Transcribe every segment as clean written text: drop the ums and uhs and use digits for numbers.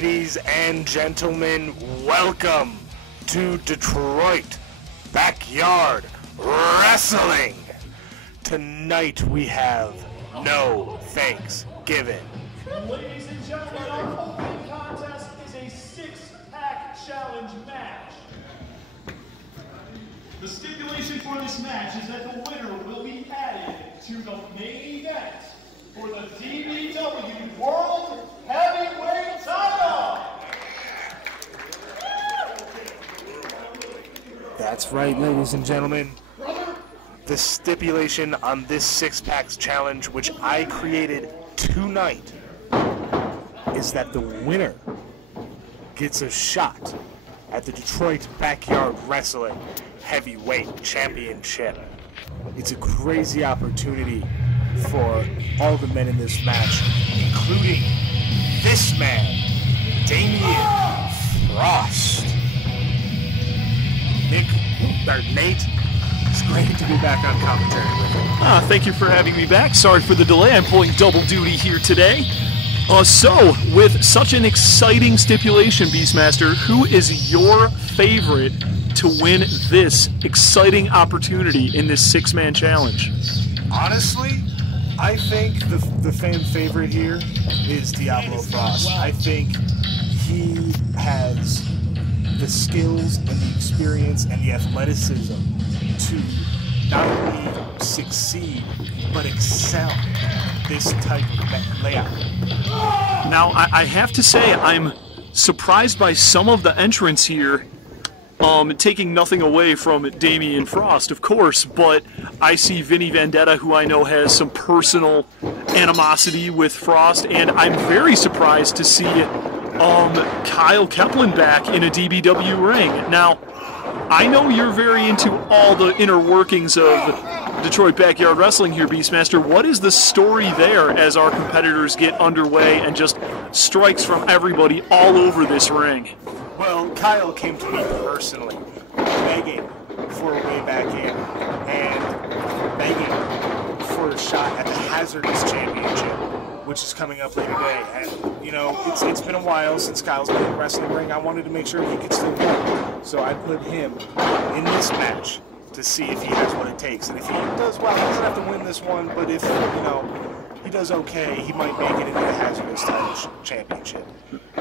Ladies and gentlemen, welcome to Detroit Backyard Wrestling. Tonight we have no thanks given. Ladies and gentlemen, our opening contest is a six-pack challenge match. The stipulation for this match is that the winner will be added to the main event for the DBW World Heavyweight Title. That's right, ladies and gentlemen. The stipulation on this six-packs challenge, which I created tonight, is that the winner gets a shot at the Detroit Backyard Wrestling Heavyweight Championship. It's a crazy opportunity for all the men in this match, including this man, Damien Frost. Nate, it's great to be back on commentary with you. Thank you for having me back. Sorry for the delay. I'm pulling double duty here today. So, with such an exciting stipulation, Beastmaster, who is your favorite to win this exciting opportunity in this six-man challenge? Honestly, I think the fan favorite here is Diablo Frost. I think he has the skills and the experience and the athleticism to not only succeed, but excel this type of layout. Now, I have to say, I'm surprised by some of the entrants here, taking nothing away from Damien Frost, of course, but I see Vinny Vendetta, who I know has some personal animosity with Frost, and I'm very surprised to see Kyle Keplin back in a DBW ring. Now, I know you're very into all the inner workings of Detroit Backyard Wrestling here, Beastmaster. What is the story there as our competitors get underway and just strikes from everybody all over this ring? Well, Kyle came to me personally, begging for a way back in and begging for a shot at the Hazardous Championship, which is coming up later today. And, you know, it's been a while since Kyle's been in the wrestling ring. I wanted to make sure he could still win. So I put him in this match to see if he has what it takes. And if he does well, he doesn't have to win this one, but if, you know, he does okay, he might make it into the Hazardous Championship.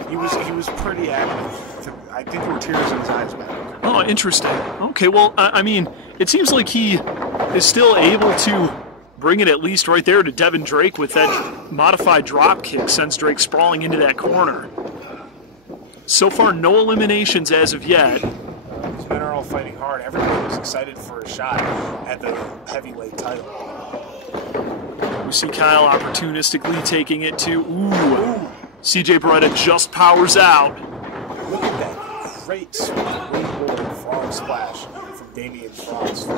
He was pretty active. I think there were tears in his eyes, man. Oh, interesting. Okay, well, I mean, it seems like he is still able to bring it at least right there to Devin Drake with that modified drop kick, sends Drake sprawling into that corner. So far, no eliminations as of yet. These men are all fighting hard. Everybody was excited for a shot at the heavyweight title. We see Kyle opportunistically taking it to, CJ Beretta just powers out. Look at that great springboard frog splash from Damien Frost.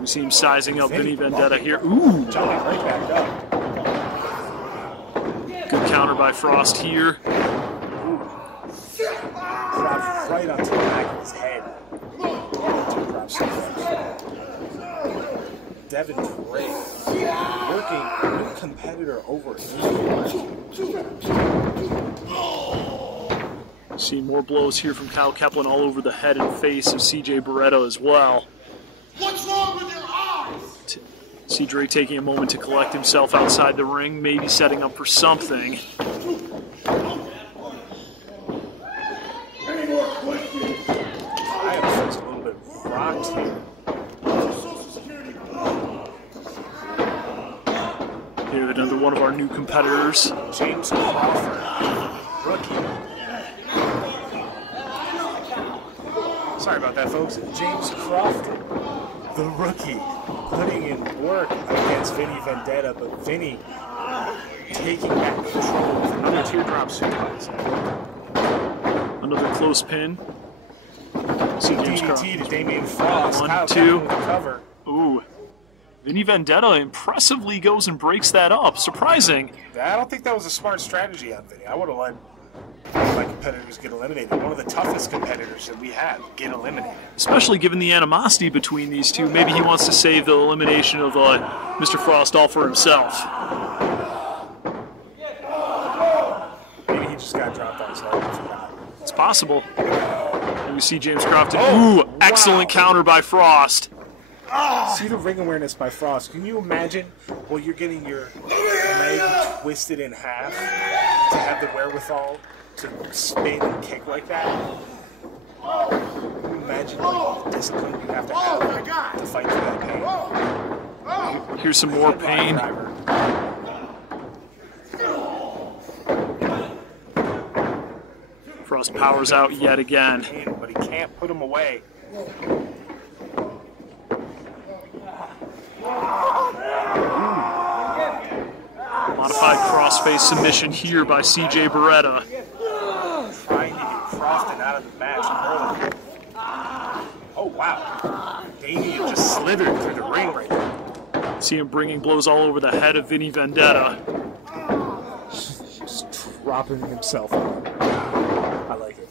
We see him sizing up Vinny Vendetta here. Jumping right back up. Good counter by Frost here. Drops right onto the back of his head. Devin Drake working a new competitor over here. See more blows here from Kyle Keplin all over the head and face of CJ Beretta as well. What's wrong with your eyes? See Drake taking a moment to collect himself outside the ring, maybe setting up for something. Any more questions? I am just a little bit rocked here. Here, another one of our new competitors. James Crawford, rookie. Sorry about that, folks. James Crawford, the rookie, putting in work against Vinny Vendetta, but Vinny taking back control with another teardrop suplex. Another close pin. See James DDT to Damien Frost. One, Kyle two. with the cover. Ooh. Vinny Vendetta impressively goes and breaks that up. Surprising. I don't think that was a smart strategy on Vinny. I would have let my competitors get eliminated. One of the toughest competitors that we have get eliminated. Especially given the animosity between these two. Maybe he wants to save the elimination of Mr. Frost all for himself. Maybe he just got dropped on his head. possible. And we see James Crofton. Ooh, excellent counter by Frost. See the ring awareness by Frost. Can you imagine while you're getting your leg twisted in half to have the wherewithal to spin and kick like that? Can you imagine like, the discipline you have to fight through that pain? Here's some more pain. Frost powers out yet again. But he can't put him away. Modified crossface submission here by CJ Beretta. Trying to get Crofton out of the match early. Oh, wow. Damien just slithered through the ring right now. See him bringing blows all over the head of Vinny Vendetta. Just dropping himself on. I like it.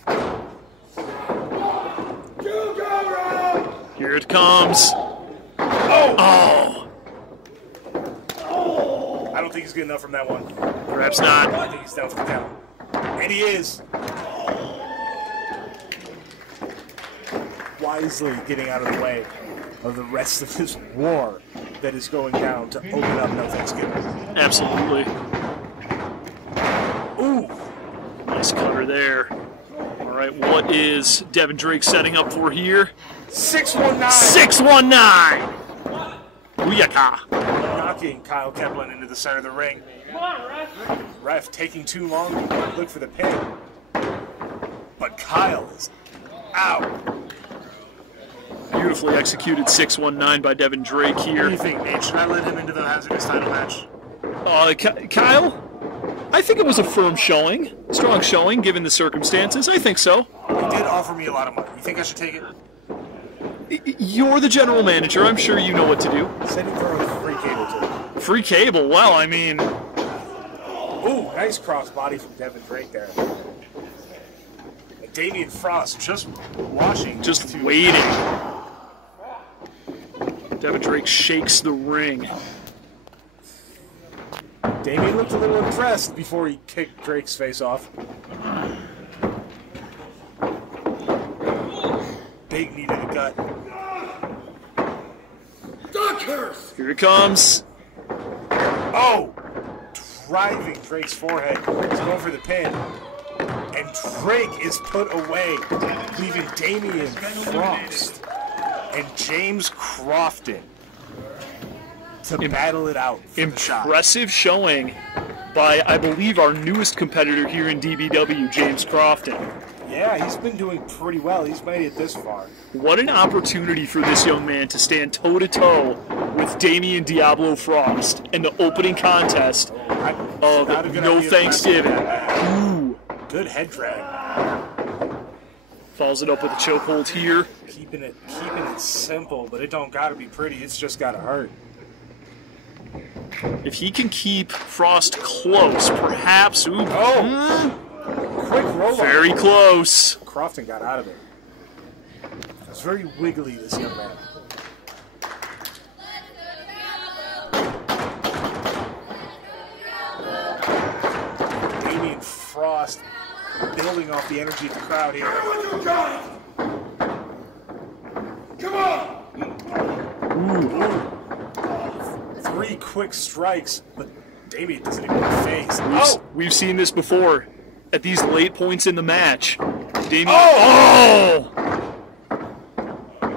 Here it comes. Oh! I don't think he's good enough from that one. Perhaps not. I think he's down for the count. And he is. Wisely getting out of the way of the rest of this war that is going down to open up No Thanksgiving. Absolutely. Ooh. Nice cutter there. All right, what is Devin Drake setting up for here? 619. 619! Booyaka. Knocking Kyle Keplin into the center of the ring. Come on, ref taking too long to look for the pin. But Kyle is out. Beautifully executed 619 by Devin Drake What do here. you think, Nate? Should I let him into the Hazardous title match? Kyle, I think it was a firm showing. Strong showing, given the circumstances. I think so. He did offer me a lot of money. You think I should take it? You're the general manager. I'm sure you know what to do. Send him for a free cable to him. Free cable. Well, I mean, Ooh, nice cross body from Devin Drake there. And Damien Frost just watching. just waiting. Devin Drake shakes the ring. Damien looked a little impressed before he kicked Drake's face off. Big knee to the gut. Here it comes. Oh! Driving Drake's forehead. He's going for the pin. And Drake is put away, leaving Damien Frost and James Crofton to battle it out for the shot. Impressive showing by, I believe, our newest competitor here in DBW, James Crofton. Yeah, he's been doing pretty well. He's made it this far. What an opportunity for this young man to stand toe-to-toe with Damian Diablo Frost in the opening contest of No Thanksgiving. Ooh. Good head drag. Follows it up with a chokehold here. Keeping it simple, but it don't gotta be pretty. It's just gotta hurt. If he can keep Frost close, perhaps. Ooh. Quick roll. Very close. Crofton got out of it. It's very wiggly, this young man. Damien Frost building off the energy of the crowd here. Come on! Ooh. 3 quick strikes, but Damien doesn't even face. We've seen this before at these late points in the match. Damien. Oh!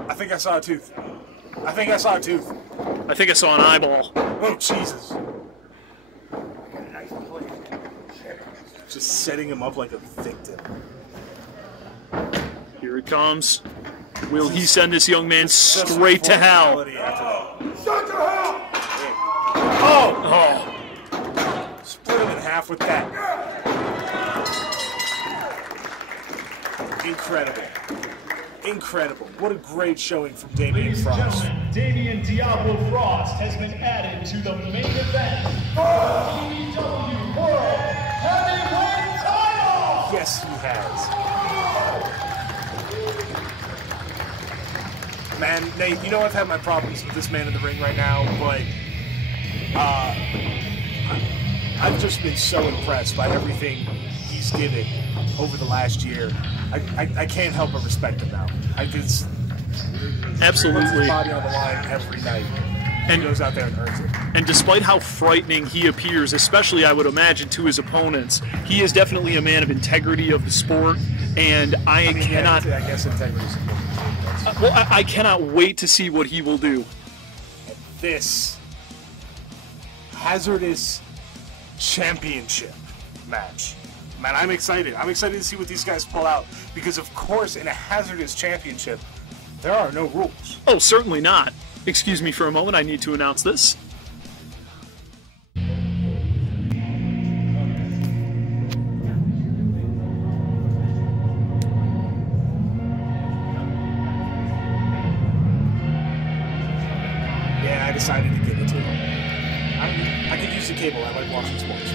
I think I saw a tooth. I think I saw an eyeball. Oh, Jesus. Just setting him up like a victim. Here it comes. Will he send this young man straight to hell? Oh! Split him in half with that. Incredible. What a great showing from Damien Frost. Ladies and gentlemen, Damien Diablo Frost has been added to the main event of the DBW World Heavyweight title! Yes, he has. Man, Nate, you know I've had my problems with this man in the ring right now, but I've just been so impressed by everything he's given over the last year, I can't help but respect him now. I just absolutely puts his body on the line every night and goes out there and earns it. And despite how frightening he appears, especially I would imagine to his opponents, he is definitely a man of integrity of the sport, and I cannot. Yeah, I guess integrity is important. Well, I cannot wait to see what he will do. And this Hazardous Championship match. Man, I'm excited. I'm excited to see what these guys pull out because, of course, in a Hazardous Championship, there are no rules. Oh, certainly not. Excuse me for a moment, I need to announce this. Yeah, I decided to give it to him. I could use the cable. I like watching sports.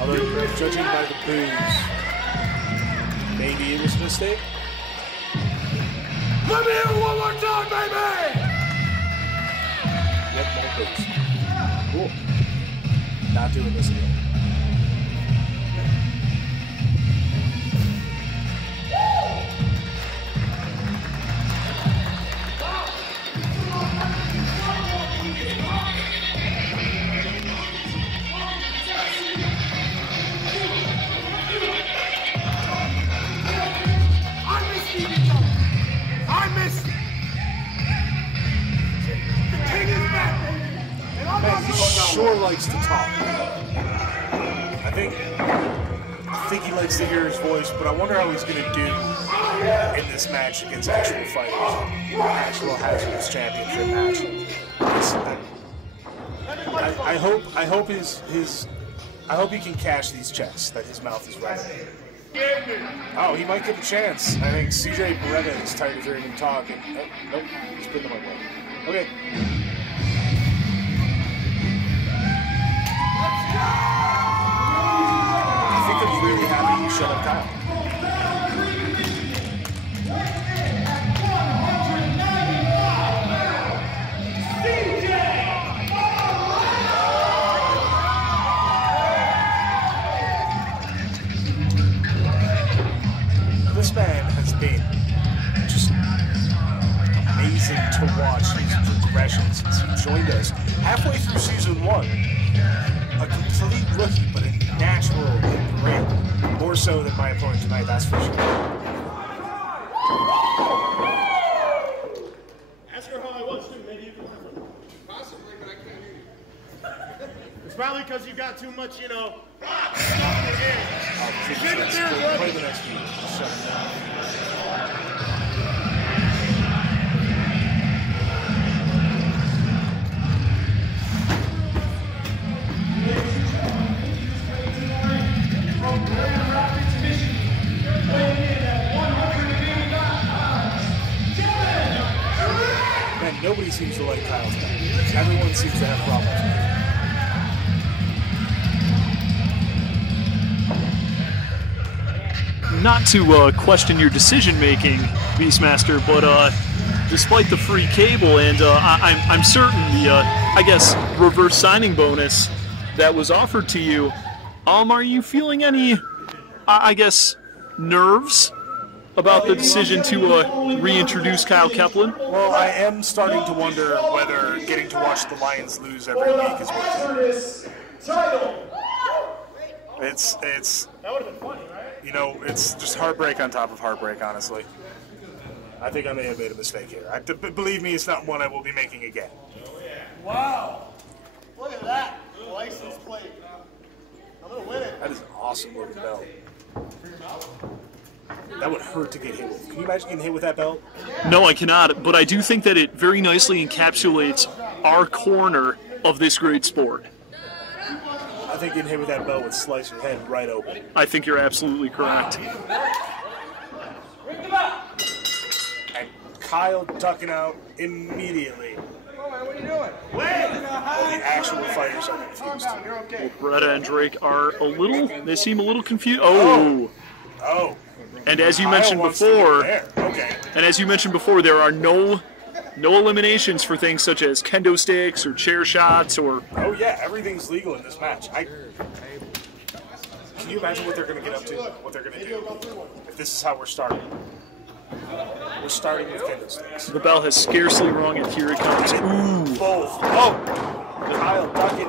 Although, judging by the boos, maybe it was a mistake. Let me hear it one more time, baby! Yep, more boos. Cool. Not doing this again. Sure likes to talk. I think he likes to hear his voice, but I wonder how he's going to do in this match against actual fighters, actual Hazardous Championship match. I hope he can cash these checks that his mouth is right. Oh, he might get a chance. I think CJ Beretta is tired of hearing him talk. And, nope, he's putting them away. Okay. I think I'm really happy you shut up Kyle. This man has been just amazing to watch his progression since he joined us halfway through season 1. A complete rookie, but a natural in the ring. More so than my opponent tonight, that's for sure. Ask her how I was, too. Maybe you can learn from her. Possibly, but I can't hear you. It's probably because you got too much, stuff in your head. Play the next video. Shut it down. Man, nobody seems to like Kyle's back. Everyone seems to have problems with it. Not to question your decision-making, Beastmaster, but despite the free cable and I'm certain the, I guess, reverse signing bonus that was offered to you, are you feeling any, I guess, nerves about the decision to reintroduce Kyle Keplin? Well, I am starting to wonder whether getting to watch the Lions lose every week is worth it. It's That would have been funny, right? you know, it's just heartbreak on top of heartbreak, honestly. I think I may have made a mistake here. Believe me, it's not one I will be making again. Wow. Look at that. License plate. I'm going to win it. That is an awesome looking belt. That would hurt to get hit with. Can you imagine getting hit with that belt? No, I cannot, but I do think that it very nicely encapsulates our corner of this great sport. I think getting hit with that belt would slice your head right open. I think you're absolutely correct. And Kyle ducking out immediately. What are you doing? All the actual fighters are confused. You're okay. Beretta and Drake are they seem a little confused. Oh! Oh. And as you Kyle mentioned wants to get before, there. Okay. And as you mentioned before, there are no eliminations for things such as kendo sticks or chair shots or... Oh yeah, everything's legal in this match. Can you imagine what they're going to get up to? What they're going to do if this is how we're starting? We're starting with kendo sticks. The bell has scarcely rung, and here it comes. Ooh. Both. Oh! Kyle ducking,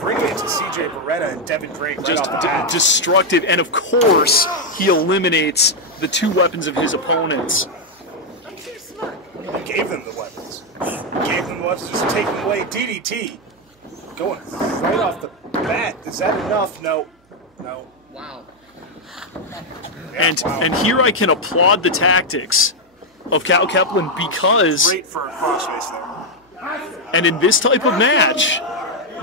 bringing it to CJ Beretta and Devin Drake right off the bat. Destructive, and of course, he eliminates the two weapons of his opponents. He gave them the weapons. Just taking away DDT. Going right off the bat. Is that enough? No. No. Wow. Yeah, and here I can applaud the tactics of Cal Keplin because... Great for a crossface there. And in this type of match,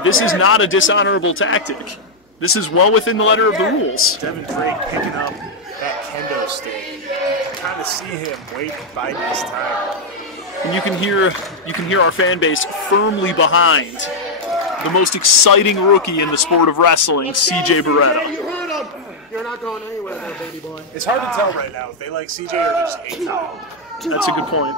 this is not a dishonorable tactic. This is well within the letter of the rules. Devin Drake picking up that kendo stick. You can kind of see him waiting, biding his time. And you can hear our fan base firmly behind the most exciting rookie in the sport of wrestling, CJ Beretta. You heard him. You're not going anywhere there, baby boy. It's hard to tell right now if they like CJ or they just hate Kyle. That's a good point.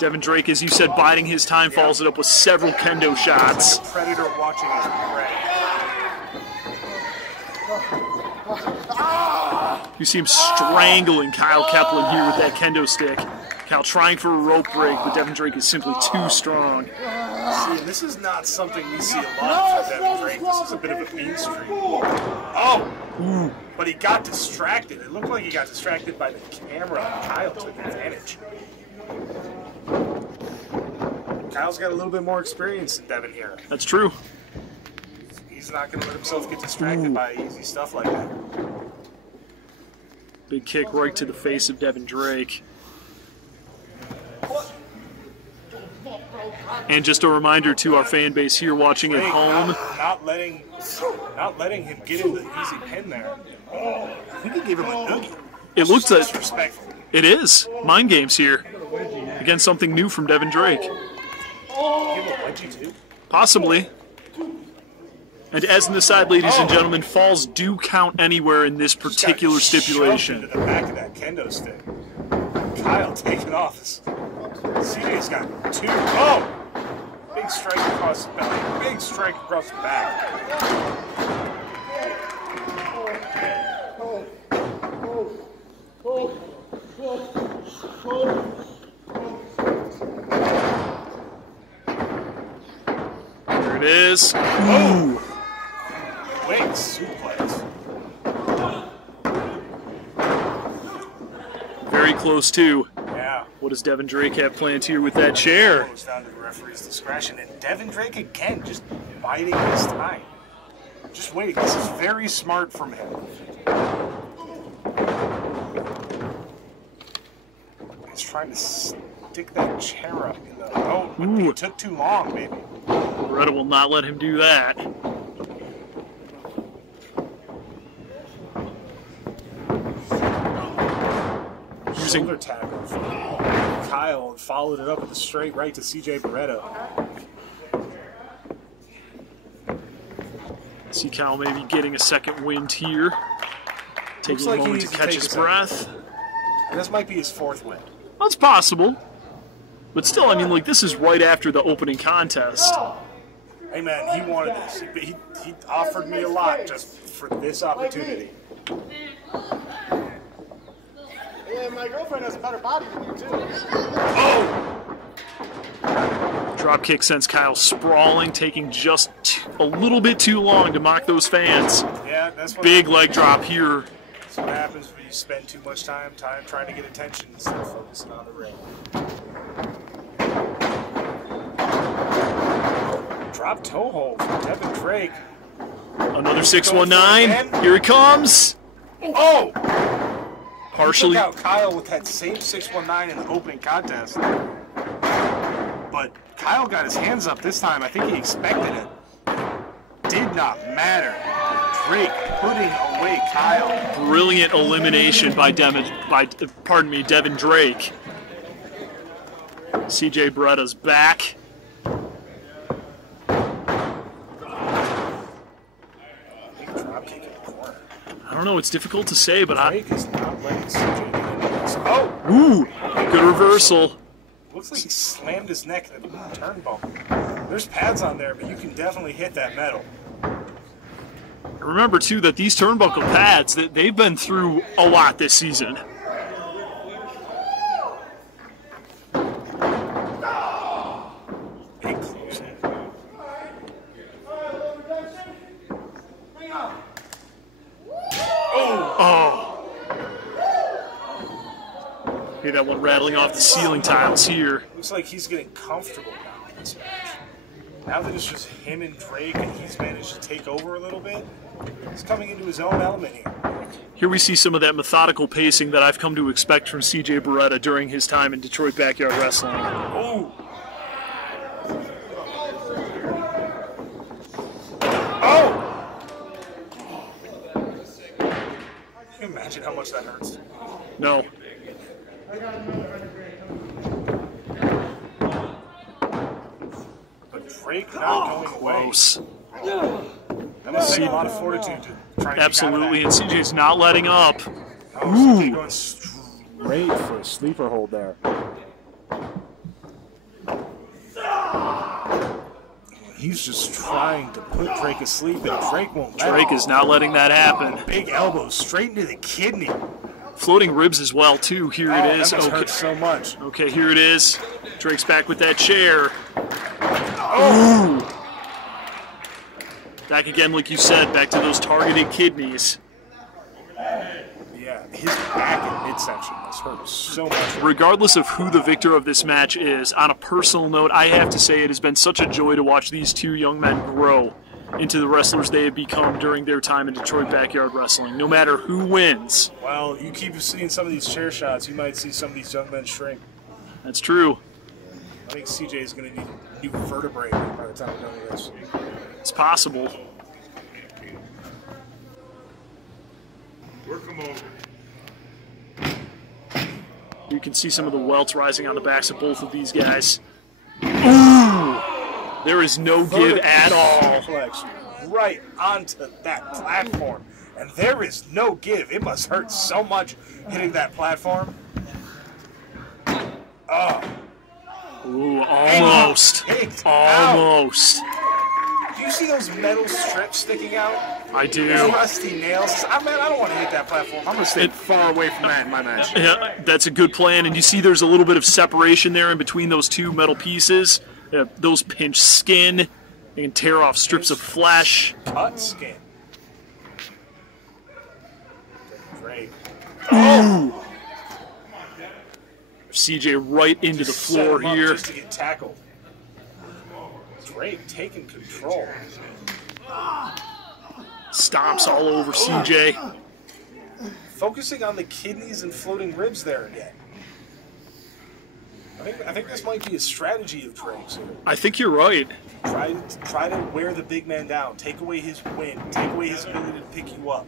Devin Drake, as you said, biding his time, follows it up with several kendo shots. Predator watching his prey. You see him strangling Kyle Keplin here with that kendo stick. Kyle trying for a rope break, but Devin Drake is simply too strong. See, this is not something we see a lot from Devin Drake. This is a bit of a mean streak. Oh! Ooh. But he got distracted. It looked like he got distracted by the camera. Kyle took advantage. Kyle's got a little bit more experience than Devin here. That's true. He's not going to let himself get distracted by easy stuff like that. Big kick right to the face of Devin Drake. And just a reminder to our fan base here watching at home. Not letting him get in the easy pin there. Oh, I think he gave him a noogie. It looks like disrespectful. It is mind games here. Again, something new from Devin Drake. Give him a wedgie too. Possibly. And as an aside, ladies and gentlemen, falls do count anywhere in this particular stipulation. Into the back of that kendo stick. Kyle taking off. CJ's got two. Oh! Big strike across the belly. Big strike across the back. There it is. Ooh! Big suplex. Very close too. Yeah. What does Devin Drake have planned here with that chair? It goes down to the referee's discretion, and Devin Drake again just biding his time. Just waiting. This is very smart from him. He's trying to stick that chair up in the... Oh, but it took too long, baby. Beretta will not let him do that. Shoulder tackle from Kyle and followed it up with a straight right to CJ Beretta. See Kyle maybe getting a second wind here. Taking like a moment to catch his breath. This might be his fourth win. That's possible. But still, I mean, like, this is right after the opening contest. Hey, man, he wanted this. He offered me a lot just for this opportunity. Yeah, my girlfriend has a better body than you, too. Oh! Drop kick sends Kyle sprawling, taking just a little bit too long to mock those fans. Yeah, that's what Big leg drop here. That's what happens when you spend too much time trying to get attention instead of focusing on the ring. Drop toe hold from Devin Drake. Another 619. Here he comes. Oh! Partially. He took out Kyle with that same 619 in the opening contest. But Kyle got his hands up this time. I think he expected it. Did not matter. Drake putting away Kyle. Brilliant elimination by Devin Drake. CJ Beretta's back. know. It's difficult to say, but Drake is not letting CJ do this. Oh! Ooh! Good reversal. Looks like he slammed his neck in the turnbuckle. There's pads on there, but you can definitely hit that metal. Remember, too, that these turnbuckle pads, they've been through a lot this season. Big close. Oh! Hear that one rattling off the ceiling tiles here. Looks like he's getting comfortable now in this match. Now that it's just him and Drake and he's managed to take over a little bit, he's coming into his own element here. Here we see some of that methodical pacing that I've come to expect from CJ Beretta during his time in Detroit Backyard Wrestling. Oh! Oh! Can you imagine how much that hurts? No. But Drake not going away. Close. That must take a lot of fortitude to try and Absolutely, and CJ's not letting up. Oh, CJ going straight for a sleeper hold there. He's just trying to put Drake asleep, and Drake won't let Drake him. is not letting that happen. Big elbow straight into the kidney. Floating ribs as well, too. Here it is. That must hurt so much. Okay, here it is. Drake's back with that chair. Oh! Back again, like you said, back to those targeted kidneys. Yeah, his back and midsection must hurt so much. Regardless of who the victor of this match is, on a personal note, I have to say it has been such a joy to watch these two young men grow into the wrestlers they have become during their time in Detroit Backyard Wrestling, no matter who wins. Well, you keep seeing some of these chair shots, you might see some of these young men shrink. That's true. I think CJ is going to need a new vertebrae by the time we're done with this. It's possible. Work them over. You can see some of the welts rising on the backs of both of these guys. Ooh! There is no give at all. Flex right onto that platform. And there is no give. It must hurt so much hitting that platform. Oh. Ooh, almost. Almost. Do you see those metal strips sticking out? I do. Those rusty nails. I don't want to hit that platform. I'm going to stay far away from that in my match. Yeah, that's a good plan. And you see there's a little bit of separation there in between those two metal pieces. Those pinch skin. They can tear off strips of flesh. Cut skin. Great. Oh! CJ right into the floor here. Just to get tackled. Drake taking control. Stomps all over CJ. Focusing on the kidneys and floating ribs there again. I think this might be a strategy of Drake's here. I think you're right. Try to wear the big man down. Take away his wind. Take away his ability to pick you up.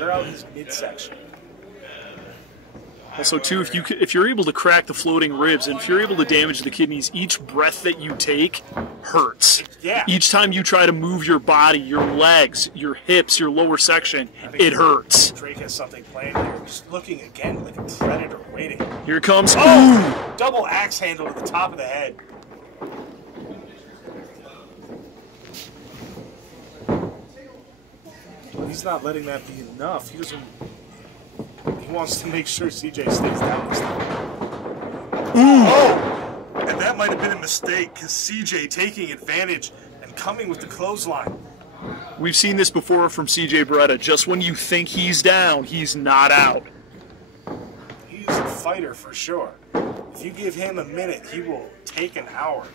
Wear out his midsection. Also, too, if you're able to crack the floating ribs and if you're able to damage the kidneys, each breath that you take hurts. Yeah. Each time you try to move your body, your legs, your hips, your lower section, it hurts. Drake has something planned here. Just looking again like a predator waiting. Here comes. Oh! Double axe handle to the top of the head. He's not letting that be enough. He doesn't. He wants to make sure CJ stays down this time. Oh! And that might have been a mistake because CJ taking advantage and coming with the clothesline. We've seen this before from CJ Beretta. Just when you think he's down, he's not out. He's a fighter for sure. If you give him a minute, he will take an hour.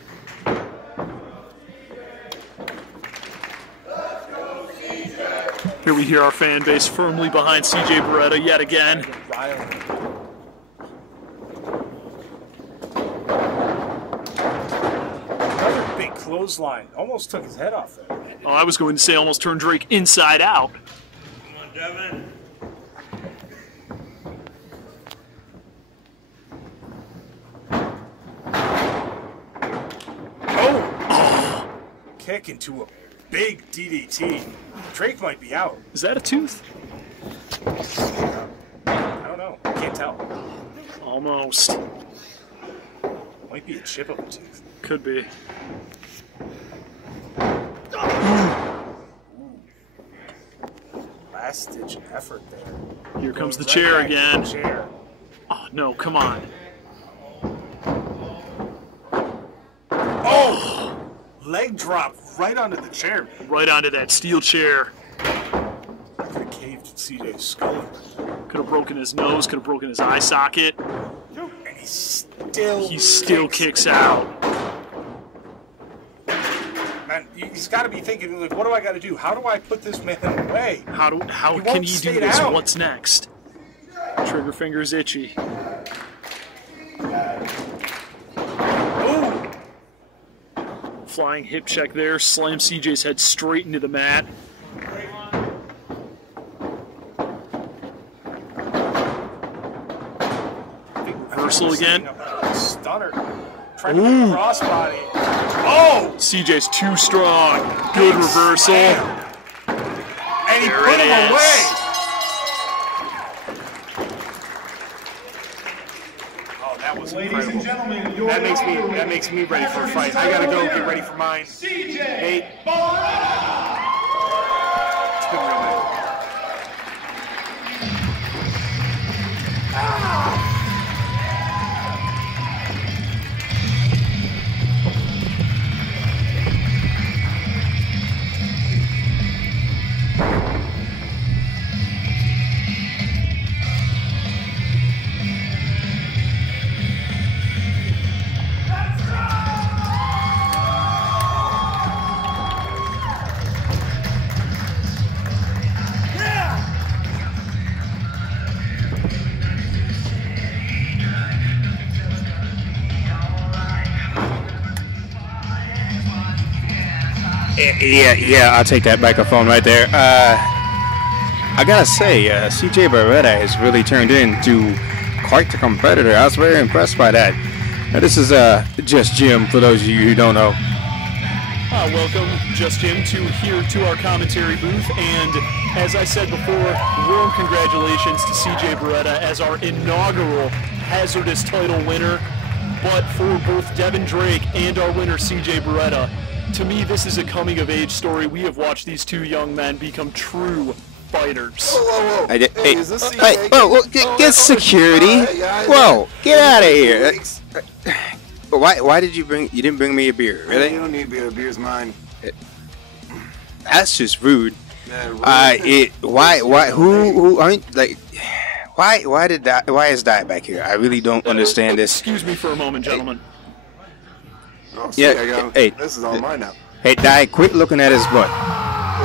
Here we hear our fan base firmly behind CJ Beretta yet again. Another big clothesline. Almost took his head off there. Oh, I was going to say almost turned Drake inside out. Come on, Devin. Oh! Kick into a big DDT. Drake might be out. Is that a tooth? I don't know. Can't tell. Almost. Might be a chip of a tooth. Could be. Last ditch effort there. Here comes the Right chair back to the again. chair. Oh, no, come on. Oh! Leg drop right onto the chair. Right onto that steel chair. Could have caved CJ's skull. Could have broken his nose, could have broken his eye socket. And he still kicks out. Man, he's got to be thinking, like, what do I got to do? How do I put this man away? How can won't he stay do this? down. What's next? Trigger finger's itchy. Ooh! Flying hip check there, slams CJ's head straight into the mat. Reversal again. Stunner. Trying to get a crossbody. Oh! CJ's too strong. Good reversal. Slam. And he There put it him is. away. Oh, that was Ladies and incredible. gentlemen, your That makes me ready for a fight. I gotta go get ready for mine. CJ Hey. Beretta. It's been real nice. Yeah, I'll take that microphone right there. I gotta say, CJ Beretta has really turned into quite the competitor. I was very impressed by that. Now, this is Just Jim, for those of you who don't know. Welcome, Just Jim, to our commentary booth. And as I said before, warm congratulations to CJ Beretta as our inaugural Hazardous title winner. But for both Devin Drake and our winner, CJ Beretta, to me, this is a coming-of-age story. We have watched these two young men become true fighters. Whoa. Hey, Is this hey, CJ? whoa, get security. Hey, guys. Whoa, get out of here. Why did you didn't bring me a beer, You really? don't need beer. Beer's mine. That's just rude. Yeah, really. Who aren't like, why is Dye back here? I really don't understand this. Excuse me for a moment, gentlemen. Oh, see, Yeah, I got, hey. this is all mine now. Hey, Dye, quit looking at his butt.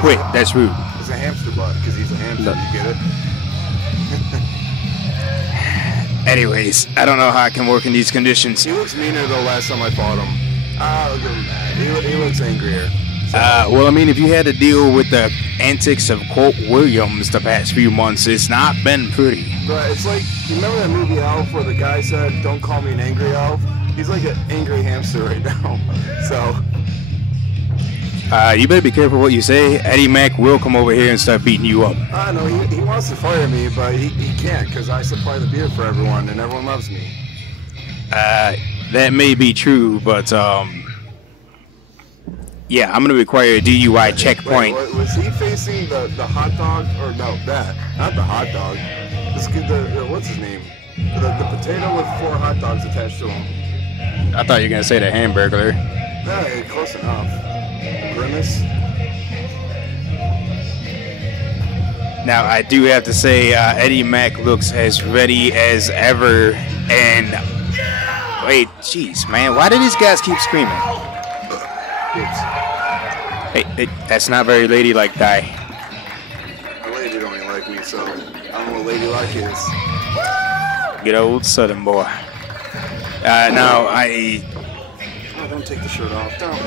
Quit, that's rude. It's a hamster butt because he's a hamster. No. You get it? Anyways, I don't know how I can work in these conditions. He looks meaner though. Last time I fought him, look at him. He looks angrier. Well, I mean, if you had to deal with the antics of Colt Williams the past few months, it's not been pretty. But it's like, you remember that movie Elf where the guy said, "Don't call me an angry elf." He's like an angry hamster right now. So. You better be careful what you say. Eddie Mack will come over here and start beating you up. I know he wants to fire me, but he can't because I supply the beer for everyone and everyone loves me. That may be true, but yeah, I'm gonna require a DUI checkpoint. Wait, was he facing the hot dog or no? That not the hot dog. This kid, what's his name? The potato with 4 hot dogs attached to him. I thought you were gonna say the Hamburglar. Yeah, close enough. Grimace. Now, I do have to say, Eddie Mack looks as ready as ever. And wait, jeez, man, why do these guys keep screaming? Hey, that's not very ladylike, Dye. A lady don't even like me, so I don't know what ladylike is. Good old Southern boy. Now, Oh, don't take the shirt off. Don't.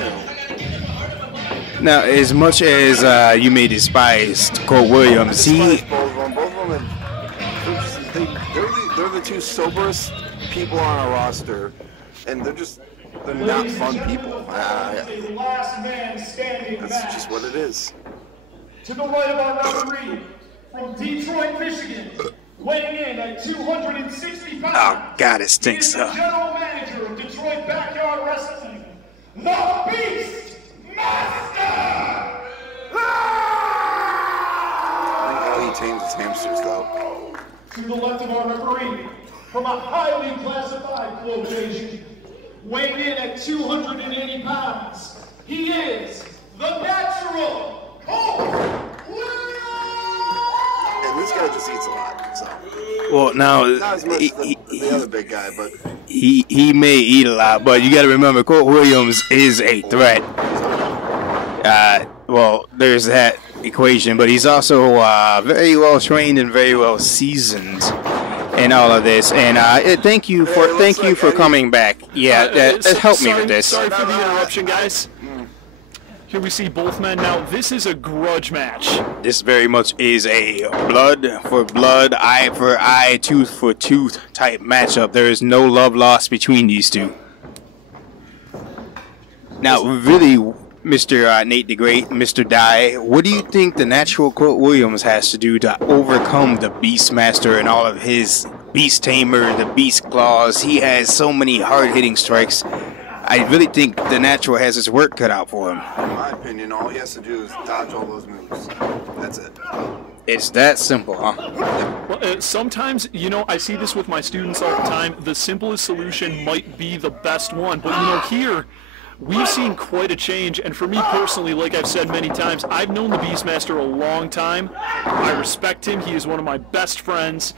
Now, as much as you may despise Colt Williams, Both of them. They're the 2 soberest people on our roster, and they're not fun people. The last man standing That's match. just what it is. To the right of our referee, from Detroit, Michigan, weighing in at 260 pounds. Oh, God, it stinks. He is the general manager of Detroit Backyard Wrestling, the Beastmaster! He tames his hamsters, though. To the left of our referee, from a highly classified location, weighing in at 280 pounds, he is the natural Coalt. And this guy just eats a lot, so. Well, now, Not as much as the other big guy, but he may eat a lot, but you got to remember, Colt Williams is a threat. Well, there's that equation, but he's also very well trained and very well seasoned in all of this. And thank you for coming back. Yeah, that helped me with this. Sorry for the interruption, guys. Here we see both men. Now, this is a grudge match. This very much is a blood for blood, eye for eye, tooth for tooth type matchup. There is no love lost between these two. Now, really, Mr. Nate the Great, Mr.Dye, what do you think the natural Colt Williams has to do to overcome the Beastmaster and all of his Beast Tamer, the Beast Claws? He has so many hard-hitting strikes. I really think the natural has his work cut out for him. in my opinion, all he has to do is dodge all those moves. That's it. It's that simple, huh? Well, sometimes, you know, I see this with my students all the time. The simplest solution might be the best one. But, you know, here, we've seen quite a change. And for me personally, like I've said many times, I've known the Beastmaster a long time. I respect him. He is one of my best friends.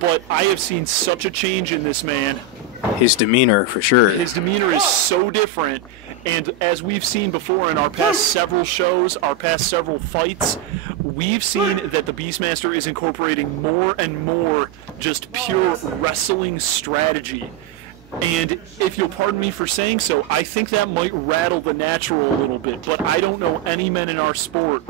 But I have seen such a change in this man. His demeanor, for sure. His demeanor is so different. And as we've seen before in our past several shows, our past several fights, we've seen that the Beastmaster is incorporating more and more just pure wrestling strategy. And if you'll pardon me for saying so, I think that might rattle the natural a little bit. But I don't know any men in our sport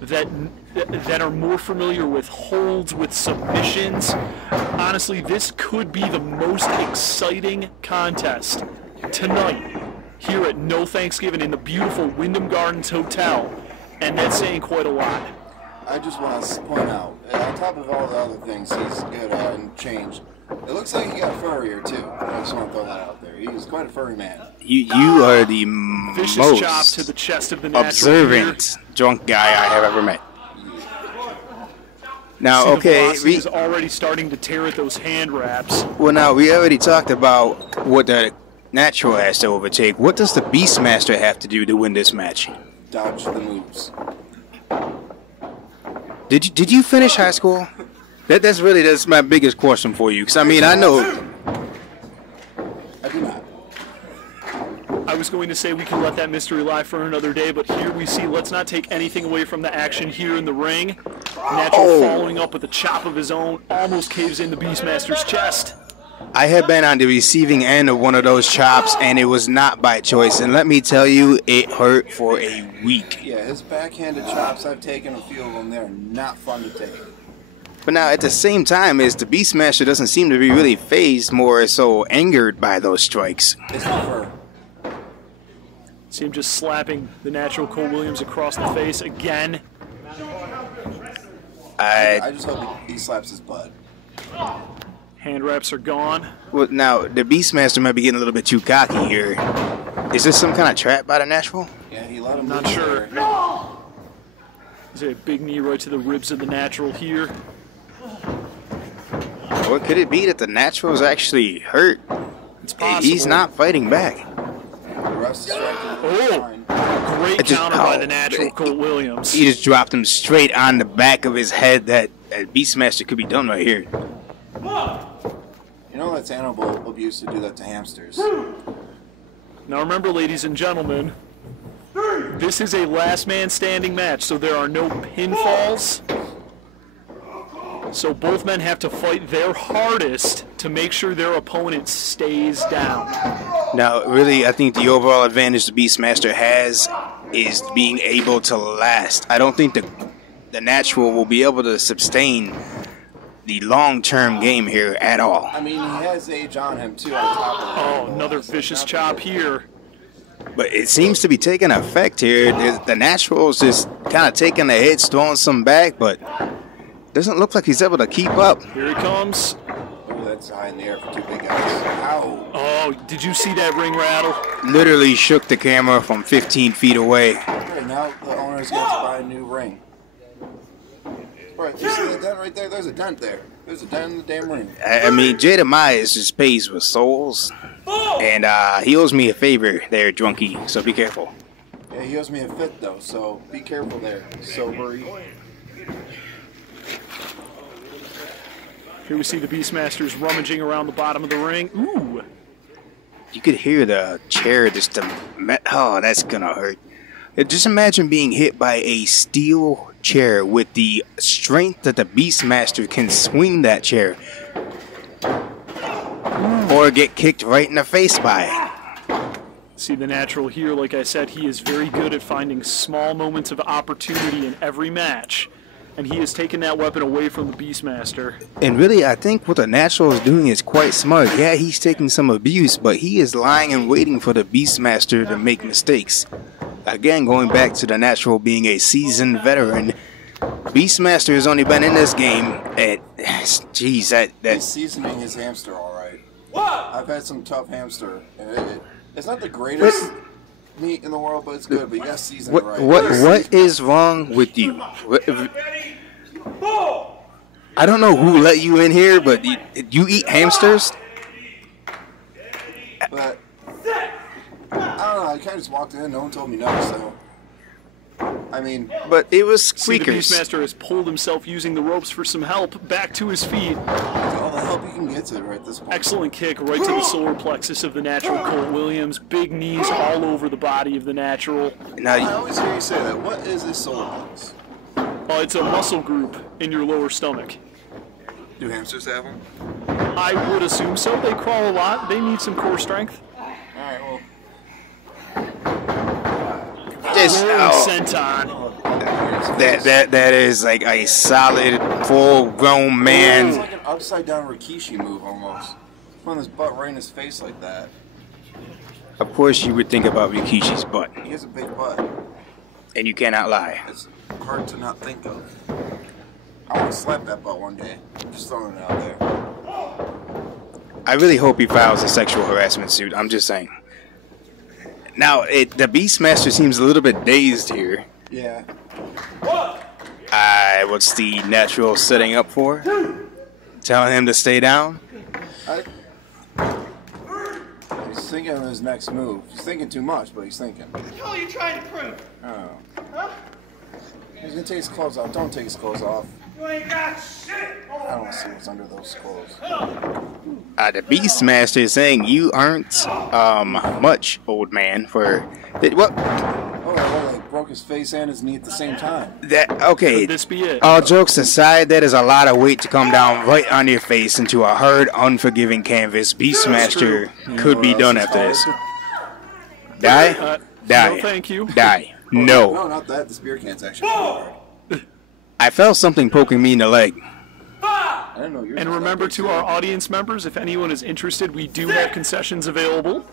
that are more familiar with holds, with submissions. Honestly, this could be the most exciting contest tonight here at No Thanksgiving in the beautiful Wyndham Gardens Hotel, and that's saying quite a lot. I just want to point out, on top of all the other things he's good at and changed, it looks like he got furrier too. I just want to throw that out there. He's quite a furry man. You are the Vicious chop to the chest of the natural observant drunk guy I have ever met. Now, okay, is already starting to tear at those hand wraps. Well, now we already talked about what the natural has to overtake. What does the Beastmaster have to do to win this match? Dodge the moves. Did you finish high school? That's my biggest question for you. Because I mean, I know. I do not. I was going to say we can let that mystery lie for another day, but here we see, let's not take anything away from the action here in the ring. Natural following up with a chop of his own, almost caves in the Beastmaster's chest. I have been on the receiving end of one of those chops, and it was not by choice. And let me tell you, it hurt for a week. Yeah, his backhanded chops, I've taken a few of them. They're not fun to take. But now, at the same time, the Beastmaster doesn't seem to be really fazed, more so angered by those strikes. It's not fur. See him just slapping the natural Colt Williams across the face again. I just hope he slaps his butt. Hand wraps are gone. Well, now, the Beastmaster might be getting a little bit too cocky here. Is this some kind of trap by the natural? Yeah, he let him. Not sure. Is it a big knee right to the ribs of the natural here? Or could it be that the natural is actually hurt? It's possible. He's not fighting back. Great counter by the natural Colt Williams. He just dropped him straight on the back of his head. That Beastmaster could be done right here. You know that's animal abuse to do that to hamsters. Now remember, ladies and gentlemen, this is a last man standing match, so there are no pinfalls. So both men have to fight their hardest to make sure their opponent stays down. Now, really, I think the overall advantage the Beastmaster has is being able to last. I don't think the natural will be able to sustain the long-term game here at all. I mean, he has age on him, too, on top of that. Oh, another vicious chop here. But it seems to be taking effect here. The natural's just kind of taking the hits, throwing some back, but doesn't look like he's able to keep up. Here he comes. Oh, that's high in the air for two big guys. Ow. Oh, did you see that ring rattle? Literally shook the camera from 15 feet away. Okay, now the owner's got to buy a new ring. Alright, you see that dent right there? There's a dent there. There's a dent in the damn ring. I mean, J.Demise just pays with souls. And he owes me a favor there, drunkie, so be careful. Yeah, he owes me a fit, though, so be careful there. Sober. Here we see the Beastmasters rummaging around the bottom of the ring. Ooh. You could hear the chair just oh, that's gonna hurt. Just imagine being hit by a steel chair with the strength that the Beastmaster can swing that chair. Or get kicked right in the face by it. See the Natural here, like I said, he is very good at finding small moments of opportunity in every match. And he has taken that weapon away from the Beastmaster. And really, I think what the Natural is doing is quite smart. Yeah, he's taking some abuse, but he is lying and waiting for the Beastmaster to make mistakes. Again, going back to the Natural being a seasoned veteran, Beastmaster has only been in this game at, geez, He's seasoning his hamster, all right. I've had some tough hamster, and it's not the greatest meat in the world, but it's good. But you gotta season it right. What is wrong with you? I don't know who let you in here, but you eat hamsters? But I don't know. I kind of just walked in. No one told me no. So I mean, but it was See, the squeakers. Beastmaster has pulled himself using the ropes for some help back to his feet. all the help you can get to right this point. Excellent kick right to the solar plexus of the Natural Colt Williams. Big knees all over the body of the Natural. Now, I always hear you say that. What is a solar plex? It's a muscle group in your lower stomach. Do hamsters have them? I would assume so. They crawl a lot. They need some core strength. All right, well. Senton. That is like a solid, full-grown man. It's like an upside-down Rikishi move almost. Putting his butt right in his face like that. Of course, you would think about Rikishi's butt, He has a big butt. and you cannot lie. It's hard to not think of. I want to slap that butt one day. Just throwing it out there. I really hope he files a sexual harassment suit. I'm just saying. Now, the Beastmaster seems a little bit dazed here. Yeah. What's the Natural setting up for? Telling him to stay down? He's thinking of his next move. He's thinking too much, but he's thinking. What the hell are you trying to prove? Oh. Huh? He's gonna take his clothes off. Don't take his clothes off. You ain't got shit! I don't want to see what's under those clothes. The Beastmaster is saying you aren't much, old man, for... What? Oh, well, like broke his face and his knee at the same time. Okay, Could this be it? all jokes aside, that is a lot of weight to come down right on your face into a hard, unforgiving canvas. Beastmaster could be done after this. Die? Die. No, thank you. Die. No, No. not that. The spear can's actually hard. I felt something poking me in the leg. I didn't know yours And was remember, that big, to too. our audience members, if anyone is interested, we do have concessions available.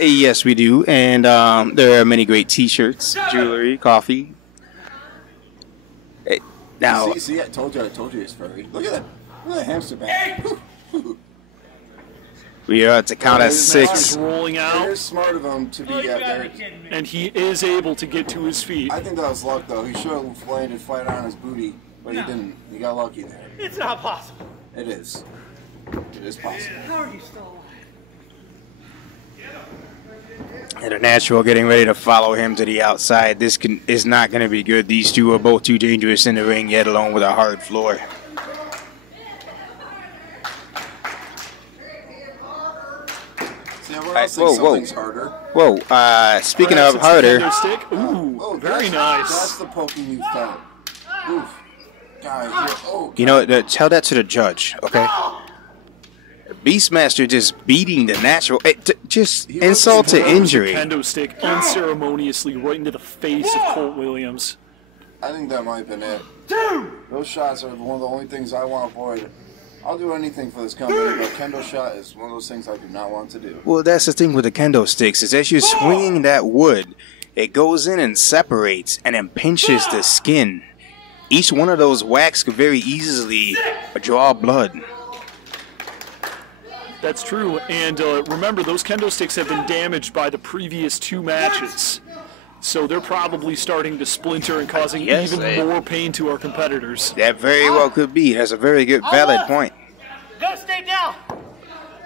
Yes, we do. And there are many great t-shirts, jewelry, coffee. Now, See, I told you it's furry. Look at that. Look at that hamster back. we are at the count of Beastmaster's 6. rolling It out, is smart of him to be there. and he is able to get to his feet. I think that was luck, though. He should have landed flat on his booty, but he didn't. He got lucky there. It's not possible. It is. It is possible. How are you still alive? And the Natural getting ready to follow him to the outside. This is not going to be good. These two are both too dangerous in the ring, yet alone with a hard floor. See, everyone else thinks something's harder. Whoa, speaking Perhaps of it's the harder, kendo stick. Ooh, Oh, very that's nice. the poking you felt. Oof. God, oh, you know, tell that to the judge, okay? Beastmaster just beating the Natural. Just insult to injury. Kendo stick unceremoniously right into the face of Colt Williams. I think that might have been it. Those shots are one of the only things I want to avoid. I'll do anything for this company, but kendo shot is one of those things I do not want to do. Well, that's the thing with the kendo sticks, is as you're swinging that wood, it goes in and separates and then pinches the skin. each one of those whacks could very easily draw blood. That's true, and remember, those kendo sticks have been damaged by the previous 2 matches. So they're probably starting to splinter and causing even more pain to our competitors. That very well could be. That's a very good, valid point. Go stay down.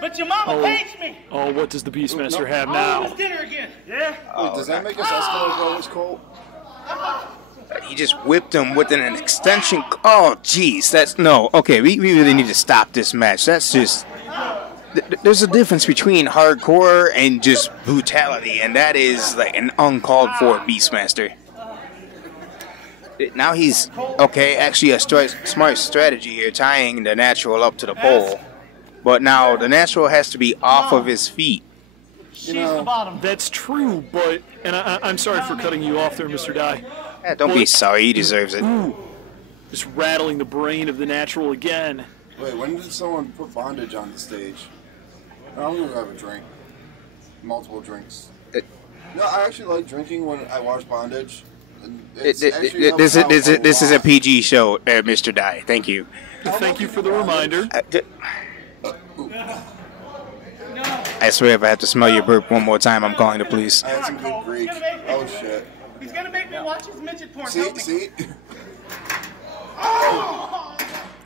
But your mama hates me. Oh, what does the Beastmaster have now? It's dinner again. Yeah? Wait, does that make us escalate brothers, Colt? He just whipped him with an extension. Oh, jeez. That's no. Okay, we really need to stop this match. That's just. There's a difference between hardcore and just brutality, and that is like an uncalled for Beastmaster. Now he's okay. Actually, a smart strategy here, tying the natural up to the pole. But now the natural has to be off of his feet. She's the bottom. That's true, but and I'm sorry for cutting you off there, Mr.Dye. Don't be sorry. He deserves it. Ooh, just rattling the brain of the natural again. Wait, when did someone put bondage on the stage? I'm gonna have a drink. Multiple drinks. No, I actually like drinking when I watch bondage. This is a PG show, Mr.Dye. Thank you. Thank you for the reminder. I swear if I have to smell your burp one more time, I'm calling the police. I had some good Greek. Oh shit. He's gonna make me watch his midget porn. See?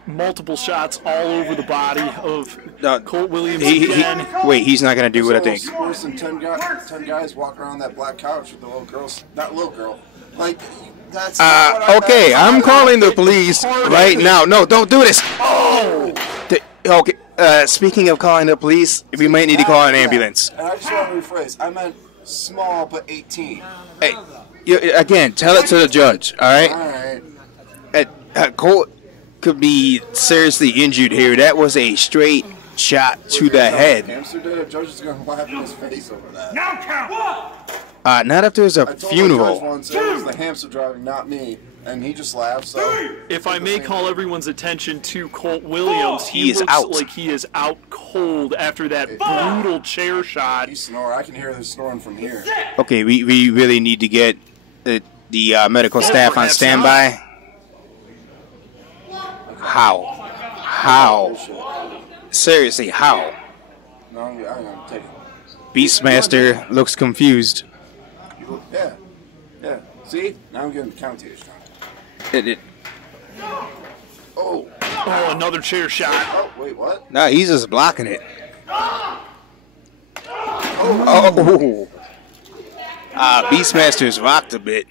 Multiple shots all over the body of Colt Williams again. Wait, he's not going to do what I think. Worse than 10 guys walking around that black couch with the little girls. Not little girl. Like, that's okay, I'm calling the police right now. No, don't do this. Oh! Okay, speaking of calling the police, we might need to call an ambulance. And I just want to rephrase. I meant small but 18. Hey, again, tell it to the judge, all right? All right. Colt could be seriously injured here. That was a straight shot to the head. Hamster did. A judge is going to laugh in his face over that. Now count. Not if there's a funeral. I told the judge once it was the hamster driving, not me, and he just laughed. So if I may call everyone's attention to Colt Williams, he is looks out. like he is out cold after that brutal chair shot. He snored. I can hear his snoring from here. Okay, we really need to get the medical staff on standby. How? Seriously, how? No, I'm gonna take it. Beastmaster looks confused. Yeah. See? Now I'm getting the commentators It. Oh, another chair shot. Oh, wait, what? Nah, he's just blocking it. Beastmaster's rocked a bit.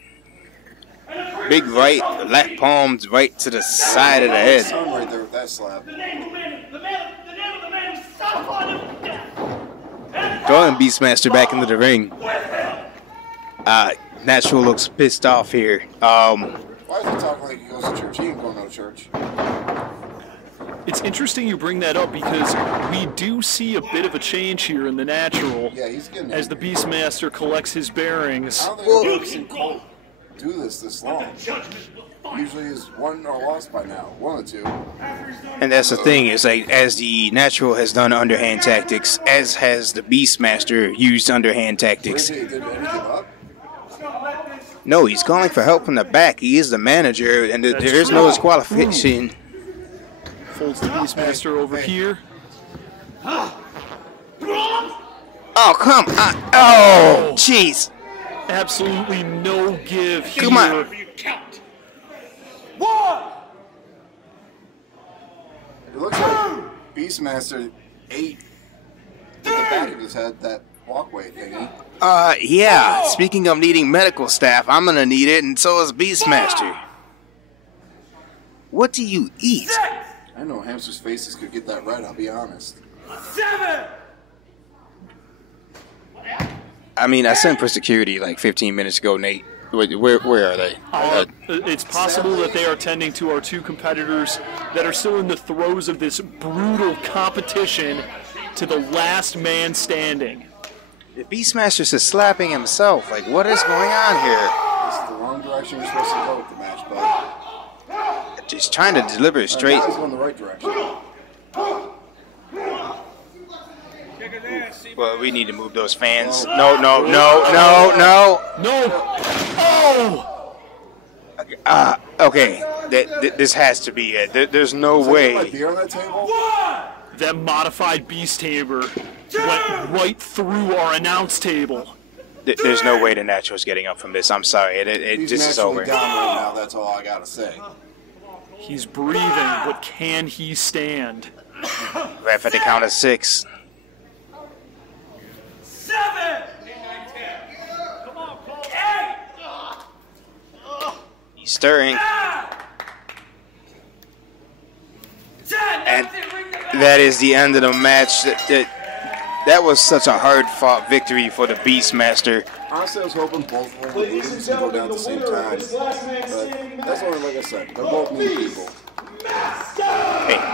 Big right, left palms right to the side of the head. Son right there with that slap. Throwing Beastmaster back into the ring. Natural looks pissed off here. Why is he talking like he goes to church? He ain't going to church. It's interesting you bring that up because we do see a bit of a change here in the natural. Yeah, he's getting as the Beastmaster collects his bearings. I don't think I've ever seen Colt do this long. Usually he's won or lost by now. One or two. And that's the thing, is like as the natural has done underhand tactics, as has the Beastmaster used underhand tactics. Did anything up? No, he's calling for help from the back. He is the manager, and there is no disqualification. Folds the Beastmaster over here. Oh, come on. Oh, jeez. Absolutely no give here. Come on. It looks like Beastmaster ate with the back of his head that walkway thingy. Yeah. Speaking of needing medical staff, I'm gonna need it, and so is Beastmaster. What do you eat? I know hamsters' faces could get that right, I'll be honest. 7. I mean, I sent for security like 15 minutes ago, Nate. Where are they? It's possible that they are tending to our two competitors that are still in the throes of this brutal competition to the last man standing. The Beastmaster's just slapping himself. Like, what is going on here? It's the wrong direction you're supposed to go with the match, but Just trying to deliver it straight. now he's going the right direction. Well, we need to move those fans. No. No! Oh! Okay, This has to be it. There's no Is there way. like beer on that table? That modified beast tamer went right through our announce table. There's no way the Natural's getting up from this. I'm sorry. He's This is naturally over. down right now. That's all I gotta say. He's breathing, but can he stand? Ref at the count of 6. 7. He's stirring. And that is the end of the match. That was such a hard-fought victory for the Beastmaster. Honestly, I was hoping both of them would lose and go down at the same time. But that's only like I said. They're both new people.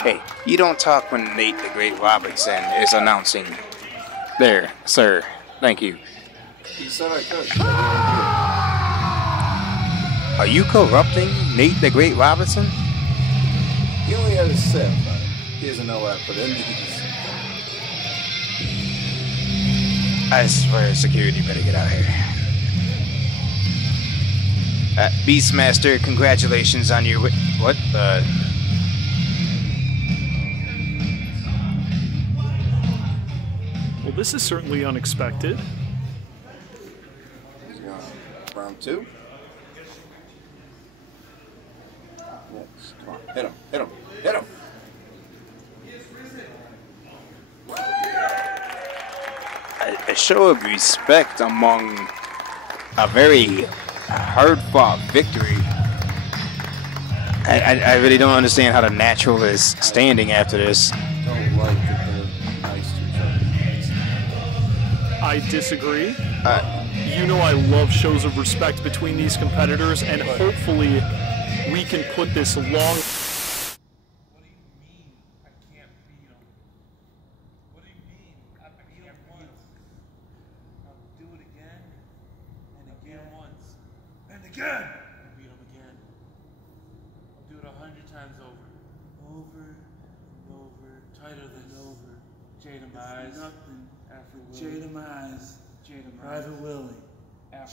Hey, you don't talk when Nate the Great Robertson is announcing. There, sir. Thank you. He said I could. Are you corrupting Nate the Great Robertson? He only had a sip, but he doesn't know what I put in these. I swear, security better get out here. Beastmaster, congratulations on your what? Well, this is certainly unexpected. He's going round 2. Yes, come on, hit him, hit him, hit him. A show of respect among a very hard-fought victory. I really don't understand how the Natural is standing after this. Don't like that they're nice to each other. I disagree. You know I love shows of respect between these competitors, and hopefully we can put this long... What do you mean I can't beat him? What do you mean? I beat him once. I'll do it again and again once. And again! I'll beat him again. I'll do it 100 times over. Over and over. Tighter than over. J.Demise. Nothing after Willie. J.Demise. J.Demise. Private Willie.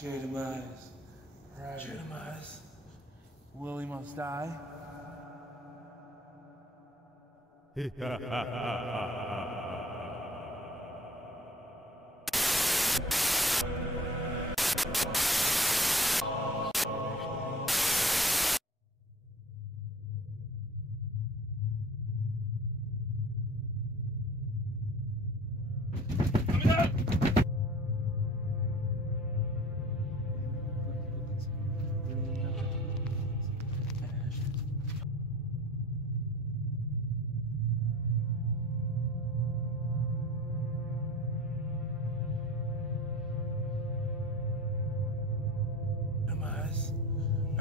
J.Demise. J.Demise. Willie must die.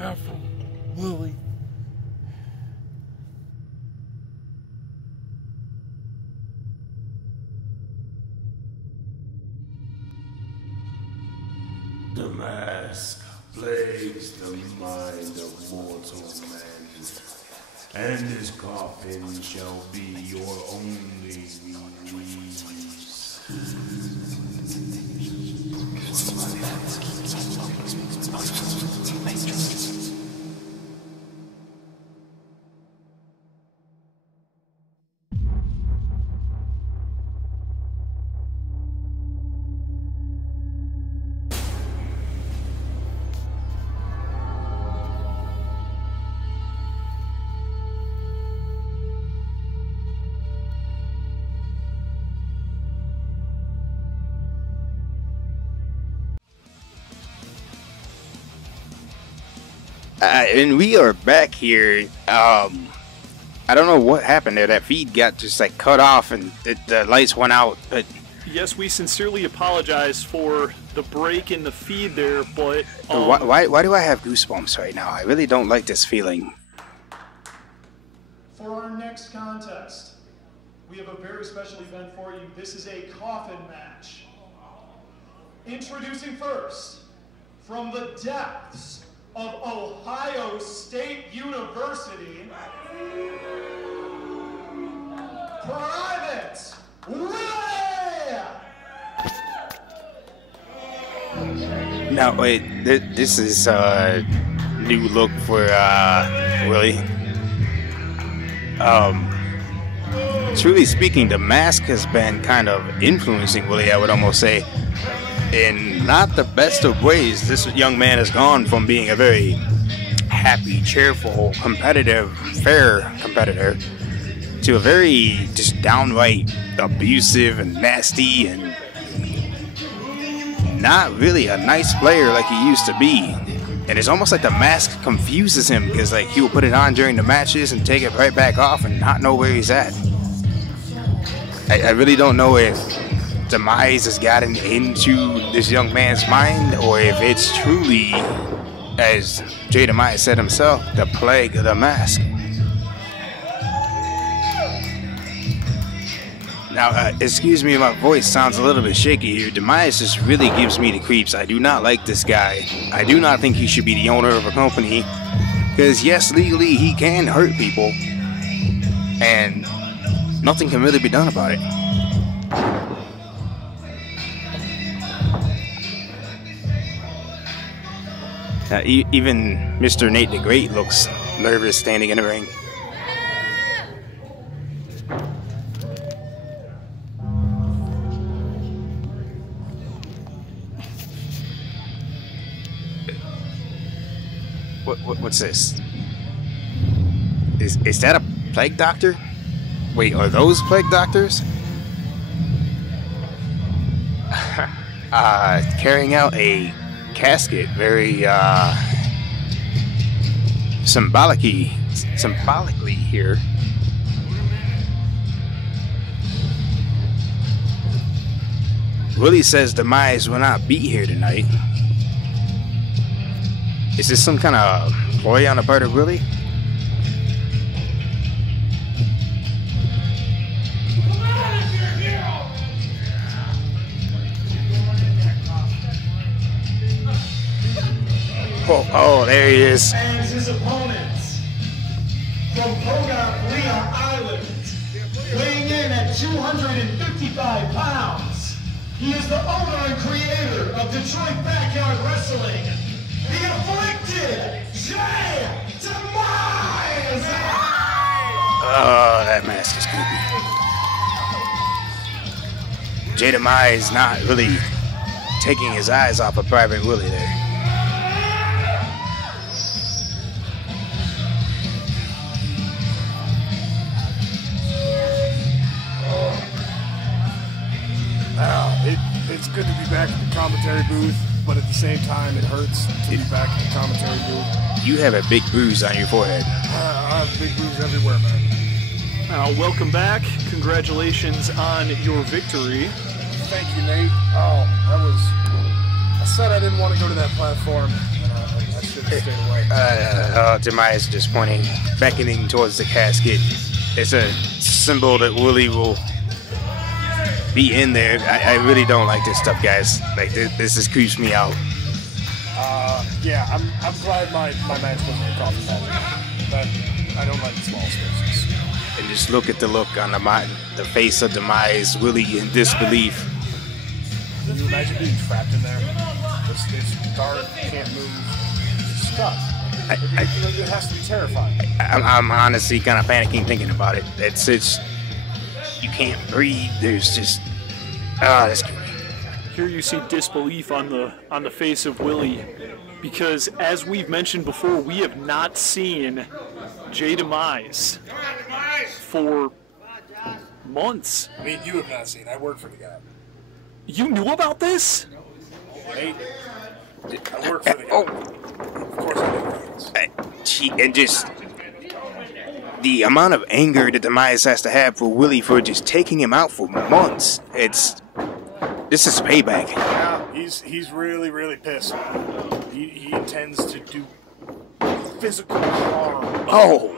Alpha, Willie. The mask plagues the mind of mortal man, and his coffin shall be your only release. And we are back here. I don't know what happened there. That feed got just like cut off and the lights went out. But Yes, we sincerely apologize for the break in the feed there, but... why do I have goosebumps right now? I really don't like this feeling. For our next contest, we have a very special event for you. This is a coffin match. Introducing first, from the depths of Ohio State University, Private Willie! Now wait, this is a new look for Willie. Truly speaking, the mask has been kind of influencing Willie, I would almost say, in not the best of ways. This young man has gone from being a very happy, cheerful, competitive, fair competitor to a very just downright abusive and nasty and not really a nice player like he used to be. And it's almost like the mask confuses him because like he will put it on during the matches and take it right back off and not know where he's at. I really don't know if Demise has gotten into this young man's mind or if it's truly, as J.Demise said himself, the plague of the mask. Now, excuse me, my voice sounds a little bit shaky here. Demise just really gives me the creeps. I do not like this guy. I do not think he should be the owner of a company. Because yes, legally he can hurt people. And nothing can really be done about it. Even Mr. Nate the Great looks nervous standing in the ring. What's this? Is that a plague doctor? Wait, are those plague doctors? Carrying out a casket, very symbolically here. Willie says Demise will not be here tonight. Is this some kind of ploy on the part of Willie? Oh, there he is. And his opponents from Podunk, Leon Island, weighing in at 255 pounds. He is the owner and creator of Detroit Backyard Wrestling, the afflicted J.Demise. Oh, that mask is creepy. J.Demise not really taking his eyes off of Private Willie there. It's good to be back at the commentary booth, but at the same time, it hurts to be back at the commentary booth. You have a big bruise on your forehead. I have big bruise everywhere, man. Welcome back. Congratulations on your victory. Thank you, Nate. Oh, that was... I said I didn't want to go to that platform. I should have stayed away. Demise just pointing, beckoning towards the casket. It's a symbol that Willie will be in there. I really don't like this stuff, guys. Like, this just creeps me out. Yeah, I'm glad my match wasn't a coffin match. But I don't like small spaces. And just look at the look on the face of Demise, Willie in disbelief. Can you imagine being trapped in there? It's dark, can't move. It's stuck. It has to be terrifying. I'm honestly kind of panicking thinking about it. It's you can't breathe. There's just that's creepy. Here you see disbelief on the face of Willie, because as we've mentioned before, we have not seen J.Demise for months. I mean, you have not seen. I work for the guy. You knew about this? Hey, I work for the guy. Oh, of course I know. And just the amount of anger that Demise has to have for Willie for just taking him out for months. This is payback. Yeah, he's really, really pissed. He intends to do physical harm. Oh,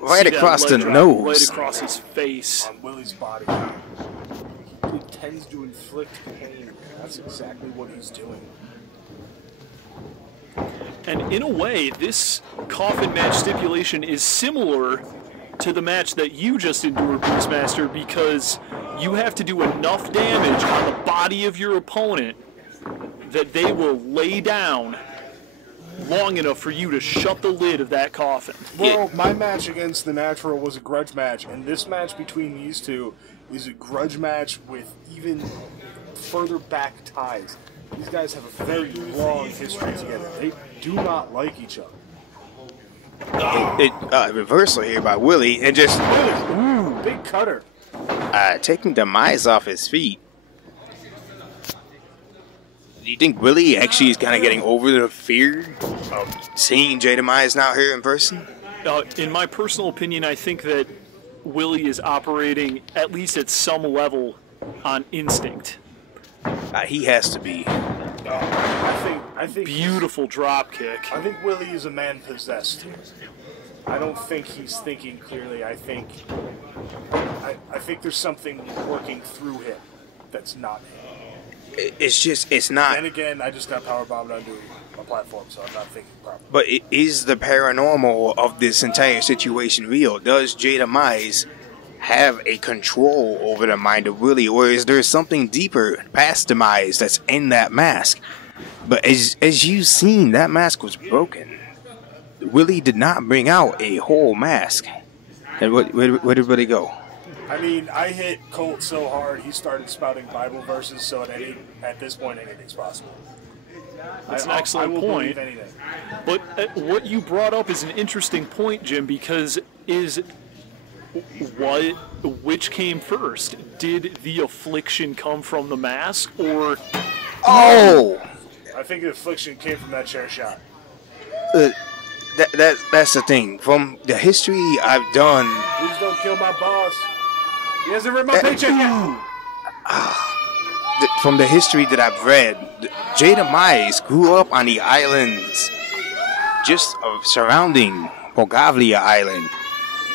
right across the nose. Right across his face. On Willie's body. He intends to inflict pain. That's exactly what he's doing. And in a way, this coffin match stipulation is similar to the match that you just endured, Beastmaster, because you have to do enough damage on the body of your opponent that they will lay down long enough for you to shut the lid of that coffin. Well, my match against the Natural was a grudge match, and this match between these two is a grudge match with even further back ties. These guys have a very long history together. They do not like each other. Reversal here by Willie, and just Ooh, big cutter. Taking Demise off his feet. Do you think Willie actually is kind of getting over the fear of seeing J.Demise now here in person? In my personal opinion, I think that Willie is operating, at least at some level, on instinct. He has to be. I think Beautiful drop kick. I think Willie is a man possessed here. I don't think he's thinking clearly. I think there's something working through him that's not him. It's not. Then again, I just got powerbombed onto a platform, so I'm not thinking properly. But is the paranormal of this entire situation real? Does J.Demise have a control over the mind of Willie, or is there something deeper past Demise that's in that mask? But as you've seen, that mask was broken. Willie did not bring out a whole mask. And where did Willie go? I mean, I hit Colt so hard he started spouting Bible verses. So at this point, anything's possible. That's an excellent point. But what you brought up is an interesting point, Jim, because which came first? Did the affliction come from the mask, or? Oh! I think the affliction came from that chair shot. That's the thing. From the history I've done. Please don't kill my boss. He hasn't read my paycheck yet. From the history that I've read, J.Demise grew up on the islands just surrounding Pogavlia Island,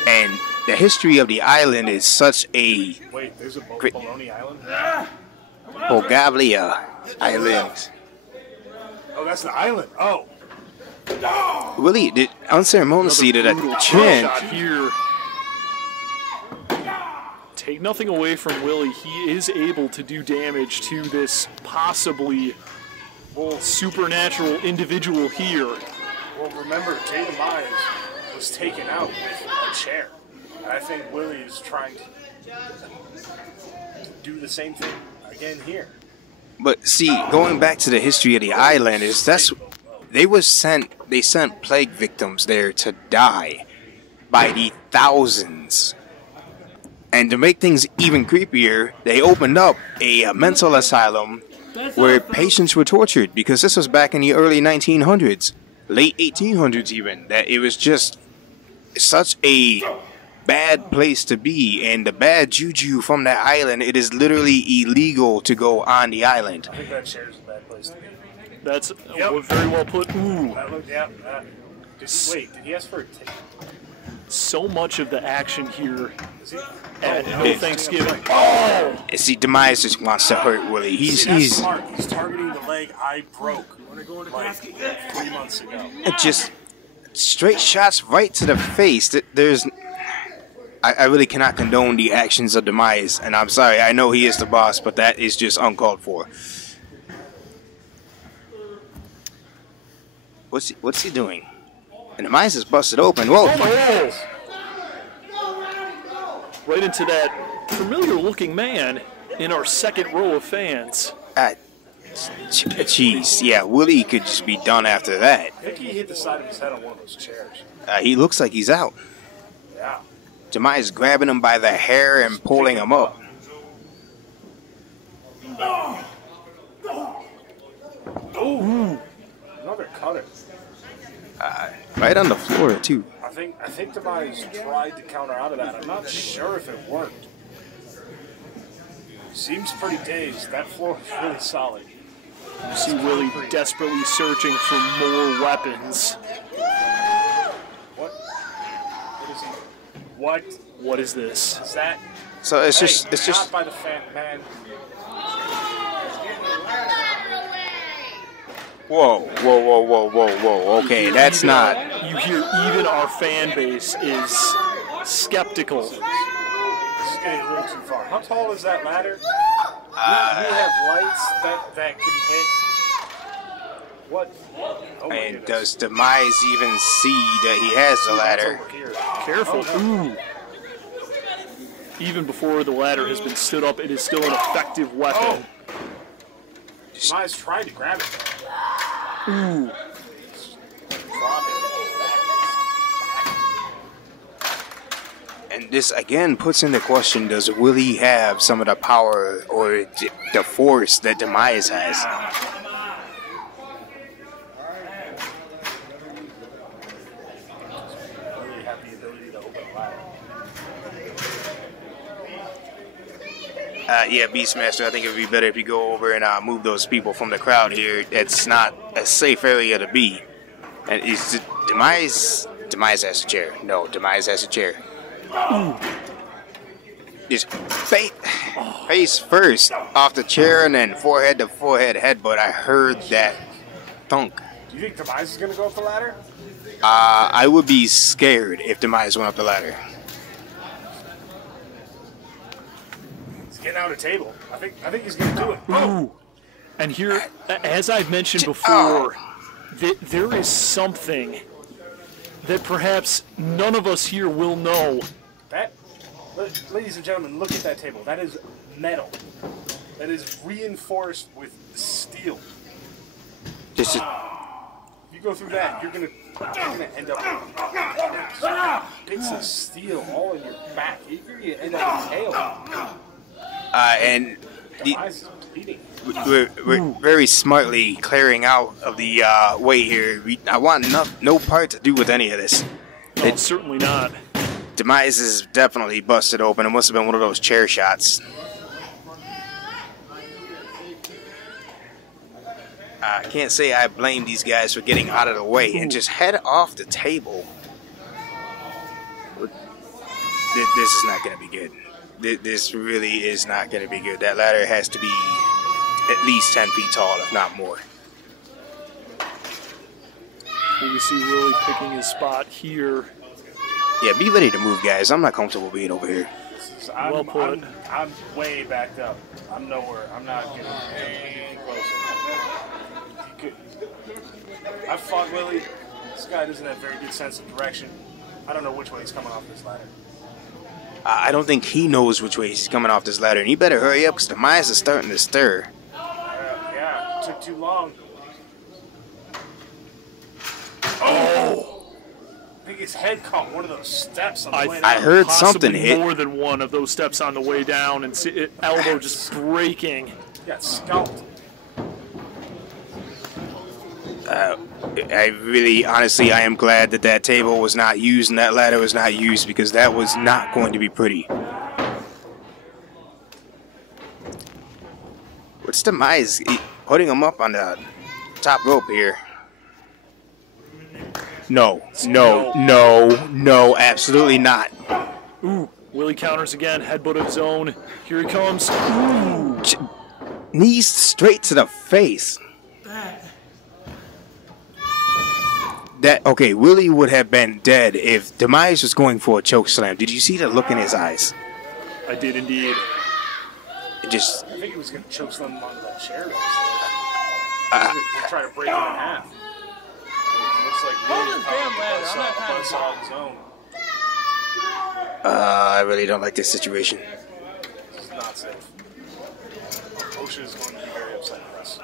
and the history of the island is such a. Wait, there's a Bologna Island? Pogavlia Island. Oh, that's the island. Oh. Willie did unceremoniously to that chin. Here. Take nothing away from Willie. He is able to do damage to this possibly supernatural individual here. Well, remember, J.Demise was taken out with a chair. I think Willie is trying to do the same thing again here. But see, going back to the history of the island, they sent plague victims there to die by the thousands. And to make things even creepier, they opened up a mental asylum where patients were tortured, because this was back in the early 1900s, late 1800s even, that it was just such a bad place to be, and the bad juju from that island, it is literally illegal to go on the island. I think that chair's a bad place to be. That's very well put. Ooh. Wait, did he ask for a ticket? So much of the action here at No Thanksgiving. Oh! See, Demise just wants to hurt Willie. He's smart. He's targeting the leg I broke like 3 months ago. Just straight shots right to the face. I really cannot condone the actions of Demise, and I'm sorry. I know he is the boss, but that is just uncalled for. What's he doing? And Demise is busted open. Whoa! Right into that familiar-looking man in our second row of fans. Jeez, yeah, Willie could just be done after that. I think he hit the side of his head on one of those chairs. He looks like he's out. Yeah. Demise grabbing him by the hair and pulling him up. Ooh. Another cutter. Right on the floor, too. I think Demise tried to counter out of that. I'm not sure if it worked. Seems pretty dazed. That floor is really solid. You see Willie desperately searching for more weapons. What is this? Is that? So it's just Not by the fan, man. Whoa. Okay, that's not. You hear even our fan base is skeptical. This is getting a little too far. How tall is that ladder? We have lights that can hit. What? Oh my And goodness. does Demise even see that he has the ladder? Over here. Careful. Ooh. Even before the ladder has been stood up, it is still an effective weapon. Demise tried to grab it. Ooh. Drop it. And this again puts into question, does Willie have some of the power or the force that Demise has? Really have the ability to open a ladder. Yeah, Beastmaster, I think it would be better if you go over and move those people from the crowd here. It's not a safe area to be. And is Demise has a chair. No, Demise has a chair. Just face first off the chair and then forehead to forehead headbutt. I heard that thunk. Do you think Demise is going to go up the ladder? I would be scared if Demise went up the ladder. He's getting out a table. I think he's going to do it. Ooh. And here, as I've mentioned before, there is something that perhaps none of us here will know. Ladies and gentlemen, look at that table. That is metal. That is reinforced with steel. Just If you go through that, you're gonna end up with bits of steel all in your back. You're gonna end up with tail. and Demise is bleeding. we're very smartly clearing out of the way here. I want no part to do with any of this. No, certainly not. Demise is definitely busted open. It must have been one of those chair shots. I can't say I blame these guys for getting out of the way and just head off the table. This is not going to be good. This really is not going to be good. That ladder has to be at least 10 feet tall, if not more. We see Willie picking his spot here. Yeah, be ready to move, guys. I'm not comfortable being over here. Well put. I'm way backed up. I'm nowhere. I'm not getting any closer. I've fought Willie. This guy doesn't have a very good sense of direction. I don't know which way he's coming off this ladder. I don't think he knows which way he's coming off this ladder, and he better hurry up because the mines are starting to stir. Yeah, it took too long. Oh! I think his head caught one of those steps on the way down. I heard Possibly something hit. more than one of those steps on the way down, and elbow just breaking. He got scalped. I really, honestly, I am glad that that table was not used and that ladder was not used because that was not going to be pretty. What's Demise putting him up on the top rope here? No, absolutely not. Ooh, Willie counters again, headbutt of his own. Here he comes. Ooh. Knees straight to the face. Okay, Willie would have been dead if Demise was going for a choke slam. Did you see the look in his eyes? I did indeed. I think he was going to choke slam him onto that chair. He'll try to break it in half. Looks like Willie's buzz on his own. I really don't like this situation. This is not safe. OSHA is going to be very upset with us.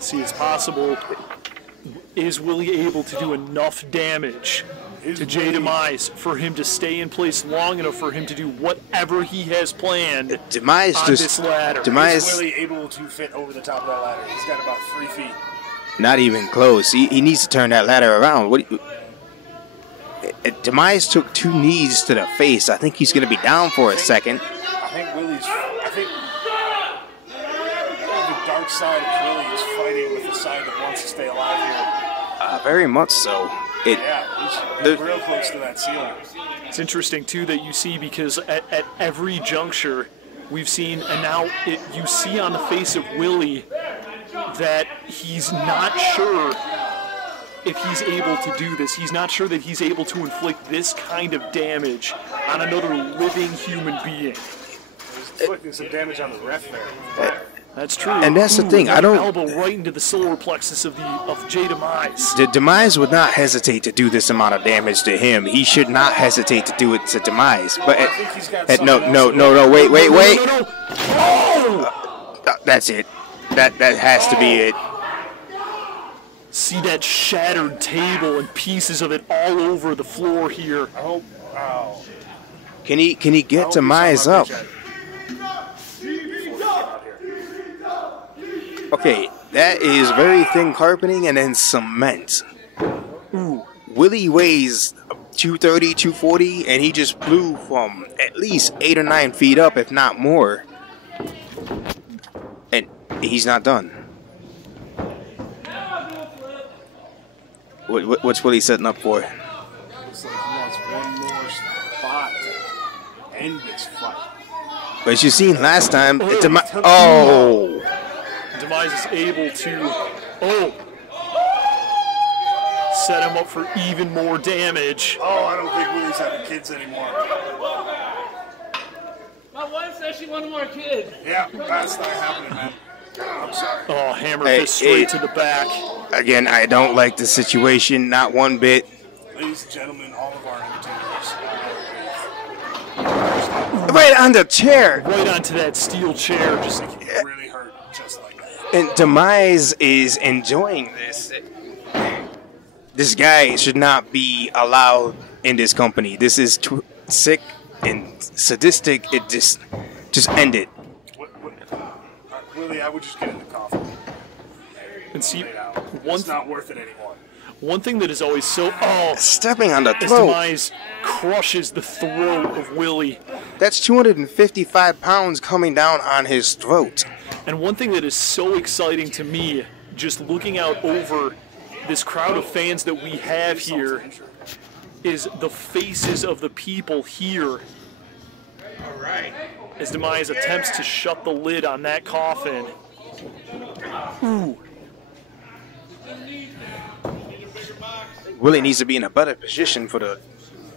See, it's possible. Is Willie able to do enough damage to J.Demise for him to stay in place long enough for him to do whatever he has planned Demise on just, this ladder? Is Willie able to fit over the top of that ladder? He's got about 3 feet. Not even close. He needs to turn that ladder around. Demise took 2 knees to the face. I think he's going to be down for a second. I think the dark side of Willie is fighting with the side that wants to stay alive here. Very much so. He's real close to that ceiling. It's interesting, too, that you see because at every juncture we've seen, and now you see on the face of Willie that he's not sure if he's able to do this. He's not sure that he's able to inflict this kind of damage on another living human being. He's inflicting some damage on the ref there. That's true. And that's the thing. I don't. Elbow right into the solar plexus of J.Demise. The Demise would not hesitate to do this amount of damage to him. He should not hesitate to do it to Demise. But no, wait. No. Oh! That's it. That has to be it. See that shattered table and pieces of it all over the floor here. Oh. Can he get Demise up? Okay, that is very thin carpeting and then cement. Ooh. Willie weighs 230, 240, and he just blew from at least 8 or 9 feet up, if not more. And he's not done. What's Willie setting up for? Looks like he wants one more spot to end this fight. But as you seen last time, Demise is able to set him up for even more damage. Oh, I don't think Willie's having kids anymore. My wife says she wanted more kids. Yeah, that's not happening, man. I'm sorry. Oh, hammer fist straight to the back. Again, I don't like the situation, not one bit. Ladies and gentlemen, all of our entertainers. Right on the chair. Right onto that steel chair. Just really hurt, just like that. And Demise is enjoying this. This guy should not be allowed in this company. This is sick and sadistic. It just end it. Willie, I would just get in the coffin. And see, it's not worth it anymore. One thing that is always so stepping on the throat. Demise crushes the throat of Willie. That's 255 pounds coming down on his throat. And one thing that is so exciting to me, just looking out over this crowd of fans that we have here, is the faces of the people here. All right. As Demise attempts to shut the lid on that coffin. Ooh. Willie needs to be in a better position for the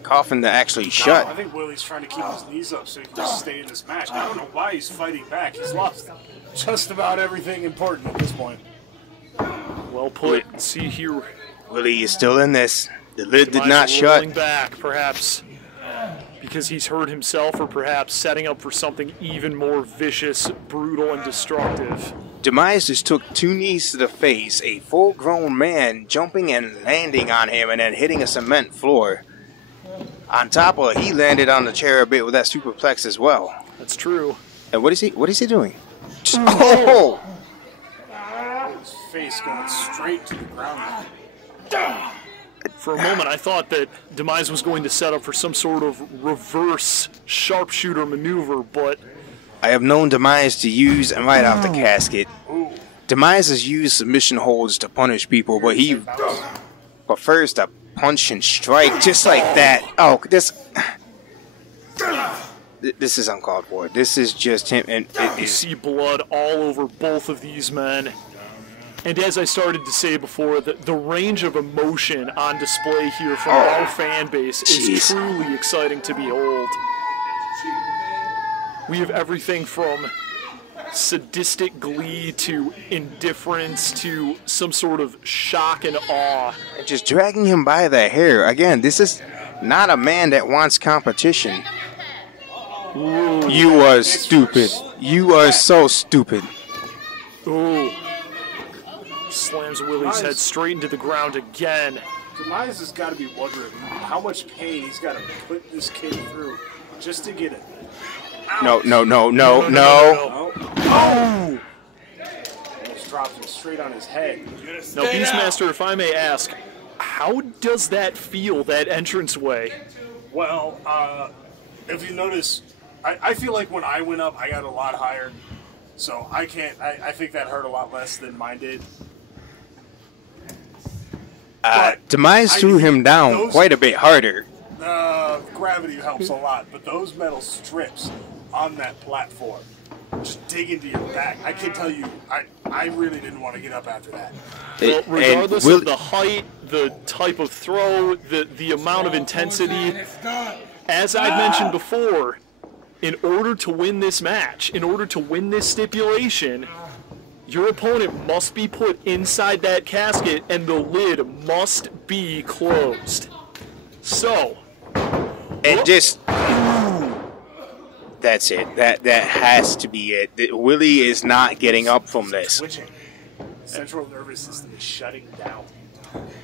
coffin to actually shut. I think Willie's trying to keep his knees up so he can just stay in this match. I don't know why he's fighting back. He's lost just about everything important at this point. Well put. See here. Willie is still in this. The lid did Demise not shut. rolling back, perhaps because he's hurt himself, or perhaps setting up for something even more vicious, brutal, and destructive. Demise just took 2 knees to the face, a full-grown man jumping and landing on him and then hitting a cement floor. On top of it, he landed on the chair a bit with that superplex as well. That's true. And what is he doing? Just, oh! His face going straight to the ground. For a moment, I thought that Demise was going to set up for some sort of reverse sharpshooter maneuver, but I have known Demise to use and right off the casket. Demise has used submission holds to punish people, but he prefers to punch and strike just like that. Oh, this is uncalled for. This is just him, and you see blood all over both of these men. And as I started to say before, the range of emotion on display here from our fan base is truly exciting to behold. We have everything from sadistic glee to indifference to some sort of shock and awe. Just dragging him by the hair. Again, this is not a man that wants competition. Ooh. You are stupid. You are so stupid. Ooh. Slams Willie's head straight into the ground again. Demise has got to be wondering how much pain he's got to put this kid through just to get it. No. Oh! Almost drops him straight on his head. Now, Beastmaster, if I may ask, how does that feel, that entranceway? Well, if you notice, I feel like when I went up, I got a lot higher. So I think that hurt a lot less than mine did. Demise threw him down quite a bit harder. Gravity helps a lot, but those metal strips on that platform just dig into your back. I can tell you, I really didn't want to get up after that. Well, regardless of the height, the type of throw, the amount of intensity, as I mentioned before, in order to win this match, in order to win this stipulation, Your opponent must be put inside that casket and the lid must be closed. So, and just that's it. That has to be it. Willie is not getting up from this. Switching. Central nervous system is shutting down.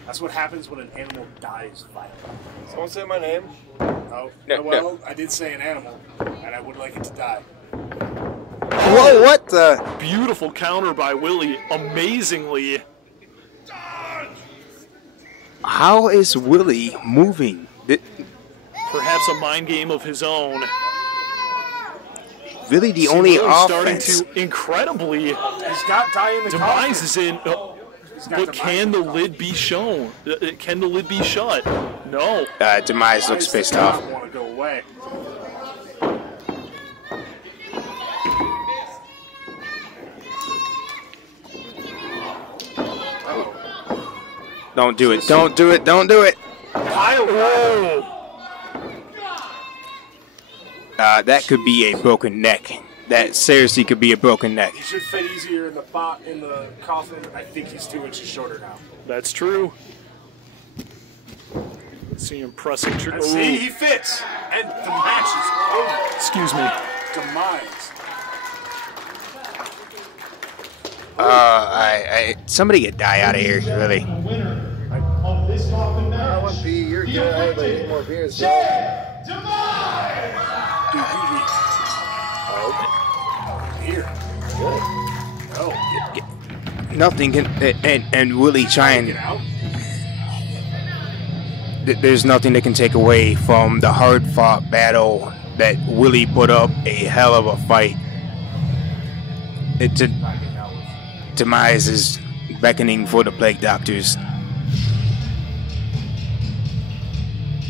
That's what happens when an animal dies violently. Someone say my name? Oh, well, I did say an animal, and I would like it to die. Whoa, what the? Beautiful counter by Willie. Amazingly. How is Willie moving? Perhaps a mind game of his own. Really the only offense. Starting to incredibly. He's got Dye in the Demise is in. But can the lid be shown? Can the lid be shut? No. Demise looks pissed off. I want to go away. Don't do it. Don't do it. Don't do it. That could be a broken neck. That seriously could be a broken neck. He should fit easier in the coffin. I think he's 2 inches shorter now. That's true. Let's see him pressing. See, he fits, and the match is over. Excuse me. Demise. Somebody get Dye out of here, really. I want B. You're good. I have like 8 more beers. J.Demise. Dude, you leave. Here. No. Nothing can. And Willie trying. There's nothing that can take away from the hard-fought battle that Willie put up a hell of a fight. Demise is beckoning for the plague doctors.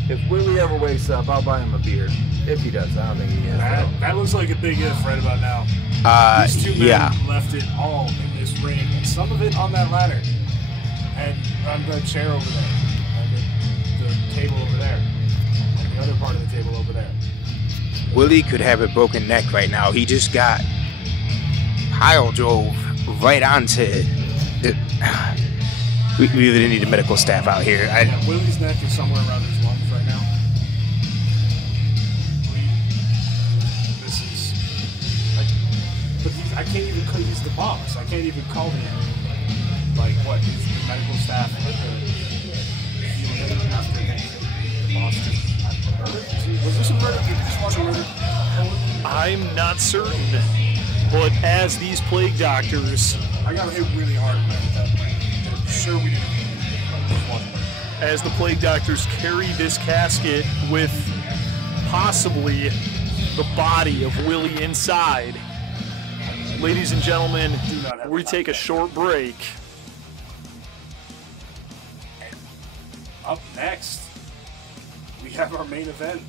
If Willie ever wakes up, I'll buy him a beer. If he does, I don't think he is. That looks like a big if right about now. These 2 men left it all in this ring, and some of it on that ladder, and on the chair over there, and the table over there, and the other part of the table over there. Willie could have a broken neck right now. He just got pile drove right onto the. We really need a medical staff out here. Willie's neck is somewhere around his lungs right now. I can't even call he's the boss. I can't even call him. Like, what? He's the medical staff and the boss. Was this a murder? Did you just watch a murder? I'm not certain. But as these plague doctors. I got hit really hard with that. I'm sure we didn't. As the plague doctors carry this casket with possibly the body of Willie inside. Ladies and gentlemen, we take a short break. Up next, we have our main event.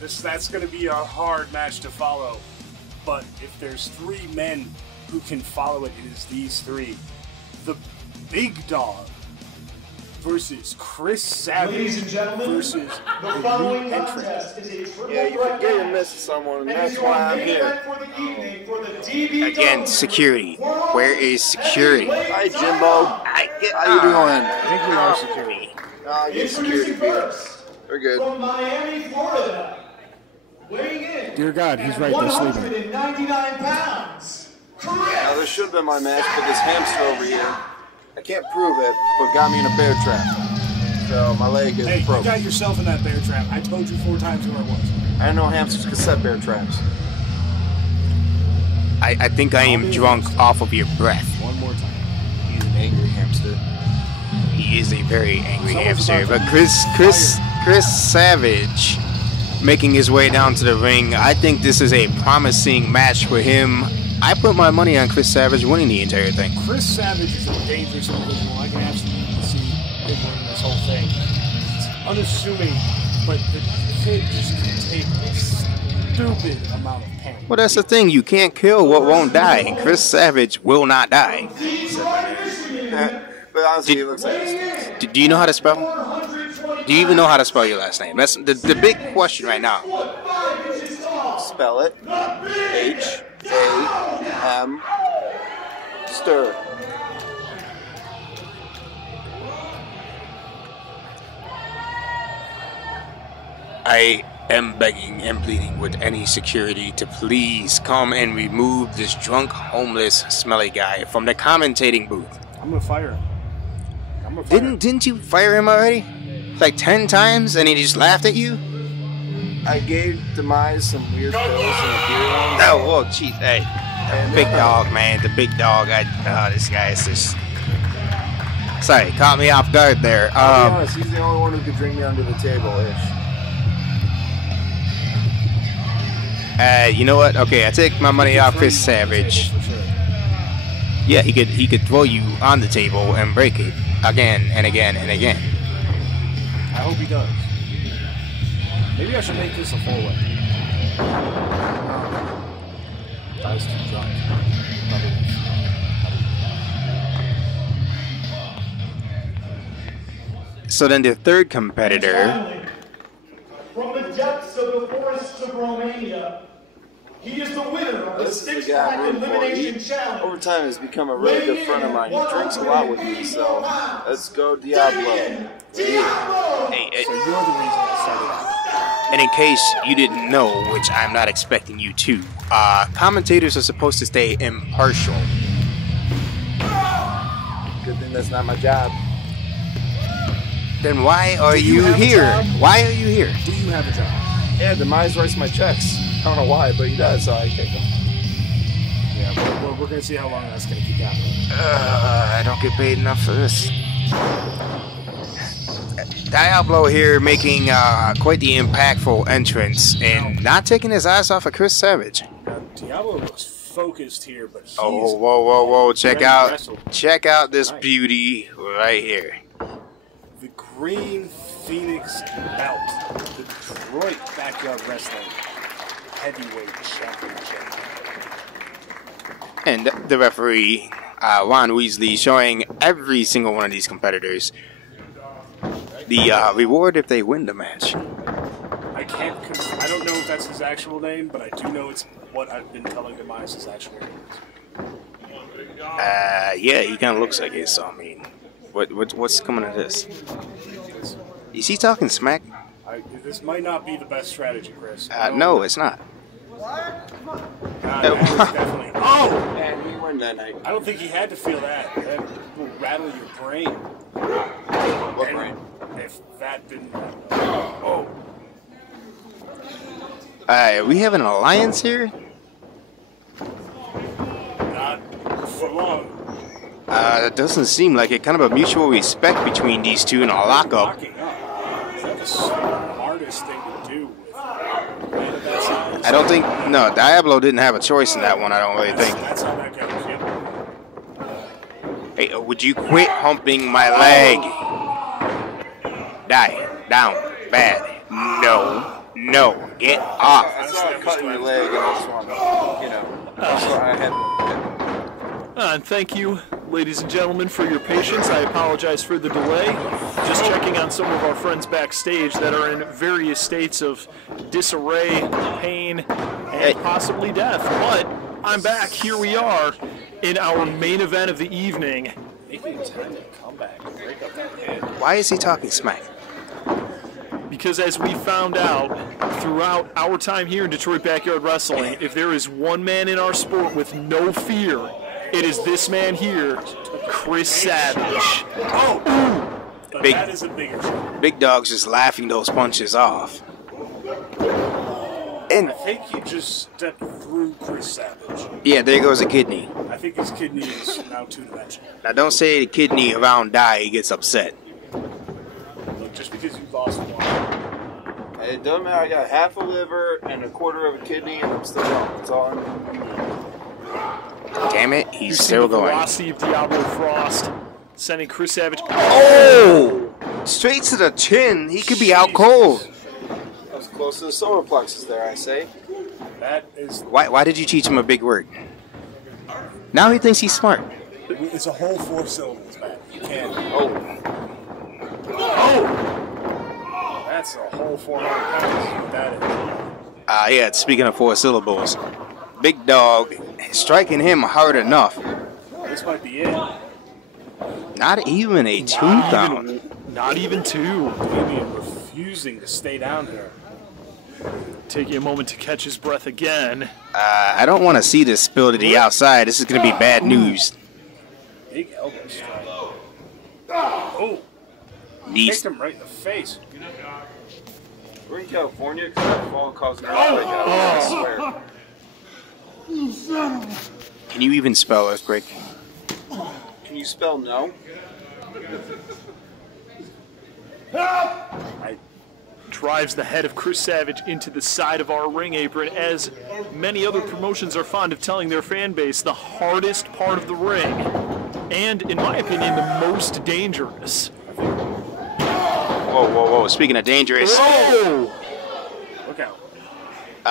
That's going to be a hard match to follow. But if there's 3 men who can follow it, it is these 3. The Big Dog versus Chris Savage. Ladies and gentlemen, versus the following contest is a triple you forget you're missing someone, and that's why I'm here. For the evening for the DBW Again, security. Where is security? Hi, Jimbo. How you doing? I think we are security. I get security beer. We're good. From Miami, Florida, weighing in. Dear God, he's right there sleeping. 199 pounds. Now, this should have been my match, but this hamster over here, I can't prove it, but got me in a bear trap. So my leg is broke. You got yourself in that bear trap. I told you 4 times who I was. I didn't know hamsters could set bear traps. I think I am drunk off of your breath. One more time. He's an angry hamster. He is a very angry hamster. But Chris Savage making his way down to the ring. I think this is a promising match for him. I put my money on Chris Savage winning the entire thing. Chris Savage is a dangerous individual. I can absolutely see him winning this whole thing. It's unassuming, but the kid just can take a stupid amount of pain. Well, that's the thing. You can't kill what won't die. And Chris Savage will not die. But honestly, it looks like this. Do you know how to spell? Do you even know how to spell your last name? That's the big question right now. Spell it. H-A-M Stir. I am begging and pleading with any security to please come and remove this drunk, homeless, smelly guy from the commentating booth. I'm gonna fire him. I'm gonna fire him. Didn't you fire him already? Like 10 times, and he just laughed at you? I gave Demise some weird pills and a beer once. Oh, well, jeez, hey. Big dog, man. The big dog. This guy is just... Sorry, caught me off guard there. I'll be honest, he's the only one who could drink me under the table-ish. You know what? Okay, I take my money off Chris Savage. Yeah, he could throw you on the table and break it again and again and again. I hope he does. Maybe I should make this a four-way. I was too drunk. So then the third competitor. From the depths of the forests of Romania, he is the winner of the This is the 6-pack guy I'm rooting for. elimination He, challenge. over time, has become a really good friend of mine. He drinks a lot with me, so let's go Diablo. Diablo! Hey, So you're the reason I started out. and in case you didn't know, which I'm not expecting you to, commentators are supposed to stay impartial. Good thing that's not my job. Then why are Do you you have a here? job? Why are you here? Do you have a job? Yeah, Demise writes my checks. I don't know why, but he does, so I take them. Yeah, we're going to see how long that's going to keep happening. I don't get paid enough for this. Diablo here making quite the impactful entrance and not taking his eyes off of Chris Savage. Diablo looks focused here, but he's Oh, whoa! Check ready to out wrestle. this beauty right here. The Green Phoenix belt, the Detroit Backyard Wrestling Heavyweight Championship. And the referee, Ron Weasley, showing every single one of these competitors the reward if they win the match. I don't know if that's his actual name, but I do know it's what I've been telling Demise his actual name is. Yeah, he kind of looks like it. So I mean, what's coming of this? Is he talking smack? This might not be the best strategy, Chris. No, it's not. That was definitely. Oh! Man, we won that night. I don't think he had to feel that. That will rattle your brain. What brain? If that didn't happen. Oh! We have an alliance here? Not for long. It doesn't seem like it. Kind of a mutual respect between these two in a lockup. Locking up. Is that the smartest thing to do with a man of that size? I don't think. No, Diablo didn't have a choice in that one. I don't really think. That's how that goes. Yep. Hey, would you quit humping my leg? Die. Down. Bad. No. Get off. I saw it cutting your leg, and I just wanted to, so I had. And thank you, ladies and gentlemen, for your patience. I apologize for the delay. Just checking on some of our friends backstage that are in various states of disarray, pain, and possibly death. But I'm back. Here we are in our main event of the evening. Making time to come back and break up that head. Why is he talking smack? Because as we found out throughout our time here in Detroit Backyard Wrestling, if there is one man in our sport with no fear, it is this man here, Chris Savage. Oh! But that is a bigger show. Big Dog's just laughing those punches off. And I think he just stepped through Chris Savage. yeah, there goes a kidney. I think his kidney is now two-dimensional. Now don't say the kidney around die, he gets upset. Look, just because you lost one. Hey, it doesn't matter. I got half a liver and a quarter of a kidney, and I'm still going. That's all I'm. Damn it, You he's see still the going. velocity of Diablo Frost sending Chris Savage. Oh! Straight to the chin. He could be out cold. I was close to the solar plexus there, I say. That is. Why did you teach him a big word? Now he thinks he's smart. It's a whole 4 syllables, man. You can't. Oh. That's a whole 400 pounds. That is. Yeah, speaking of 4 syllables, Big Dog striking him hard enough. This this might be it. Not even a 2 count. Not even 2. Damien refusing to stay down here. Taking a moment to catch his breath again. I don't want to see this spill to the outside. This is going to be bad news. Big elbow strike. Oh! Kicked him right in the face. We're in California because that fall caused an earthquake out there, I swear. Can you even spell earthquake? Can you spell no? Drives the head of Chris Savage into the side of our ring apron, as many other promotions are fond of telling their fan base, the hardest part of the ring. And, in my opinion, the most dangerous. Whoa, whoa, whoa. Speaking of dangerous. Oh! Look out.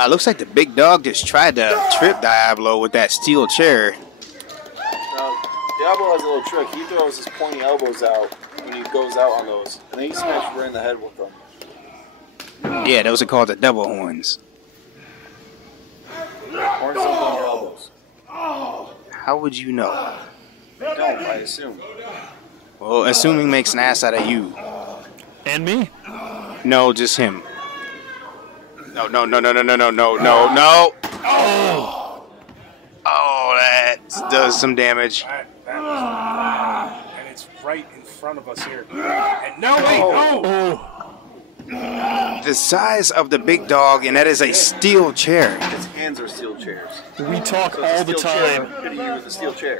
Looks like the big dog just tried to trip Diablo with that steel chair. Diablo has a little trick. He throws his pointy elbows out when he goes out on those. And then he smashes right in the head with them. Yeah, those are called the double horns. Horns up on your elbows. How would you know? Don't, I assume. Well, assuming makes an ass out of you. And me? No, just him. No, no, no, no, no, no, no, no, no, no. Oh! Oh, that does some damage. And it's right in front of us here. And no, wait, no! The size of the big dog, and that is a steel chair. His hands are steel chairs. We talk all the time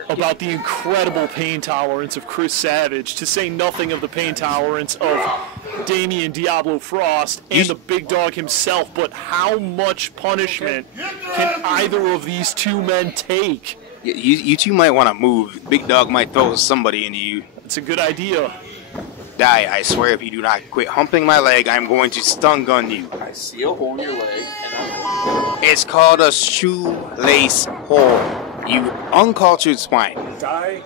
about the incredible pain tolerance of Chris Savage, to say nothing of the pain tolerance of Damien Diablo Frost and the big dog himself. But how much punishment can either of these two men take? You two might want to move. Big dog might throw somebody into you. It's a good idea. Die, I swear if you do not quit humping my leg, I'm going to stun gun you. I see a hole in your leg, and I'm... It's called a shoelace hole, you uncultured swine. Die,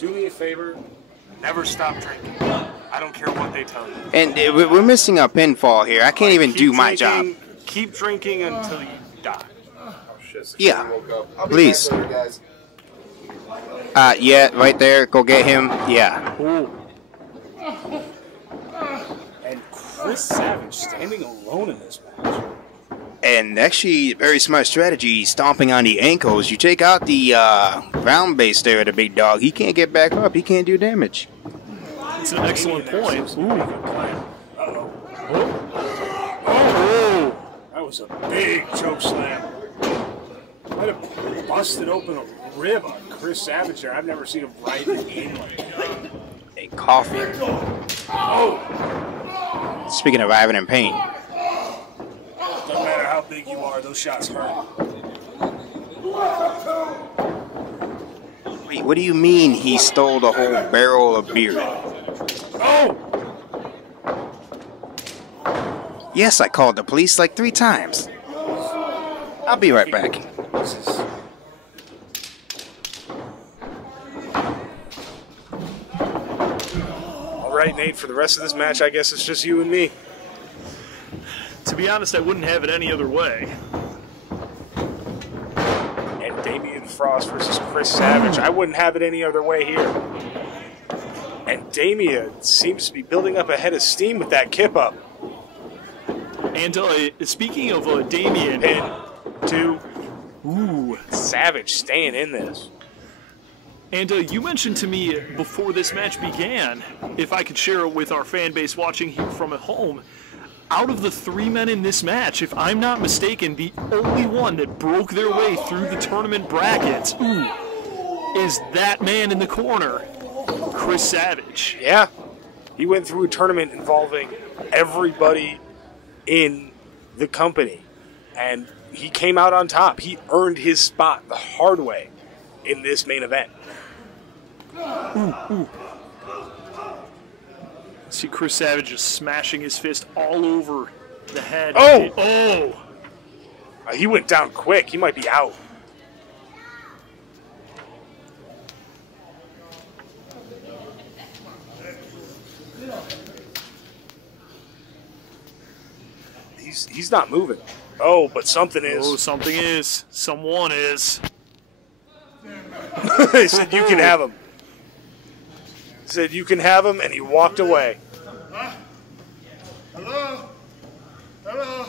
do me a favor, never stop drinking. I don't care what they tell you. And we're missing a pinfall here. I can't even do my job. Keep drinking until you die. Oh, shit. Yeah, please. Yeah, right there. Go get him. Yeah. Ooh. And Chris Savage standing alone in this match. And actually, very smart strategy, stomping on the ankles. You take out the ground base there of the big dog. He can't get back up. He can't do damage. It's an excellent point. Ooh. Uh-oh. Oh, that was a big choke slam. Might have busted open a rib on Chris Savage there. I've never seen him ride the game like that. A coffee. Oh! Speaking of Ivan and pain. Doesn't matter how big you are, those shots hurt. Wait, what do you mean he stole the whole barrel of beer? Oh! Yes, I called the police like 3 times. I'll be right back. All right, Nate, for the rest of this match, I guess it's just you and me. To be honest, I wouldn't have it any other way. And Damien Frost versus Chris Savage. I wouldn't have it any other way here. And Damien seems to be building up a head of steam with that kip up. And speaking of Damien, Pin, 2. Ooh, Savage staying in this. And you mentioned to me before this match began, if I could share it with our fan base watching here from at home, out of the 3 men in this match, if I'm not mistaken, the only one that broke their way through the tournament brackets is that man in the corner, Chris Savage. Yeah, he went through a tournament involving everybody in the company, and he came out on top. He earned his spot the hard way in this main event. See Chris Savage just smashing his fist all over the head. Oh! He went down quick. He might be out. He's not moving. Oh, but something is. Oh, something is. Someone is. He said, "You can have him." He said, "You can have him," and he walked away. Hello? Hello?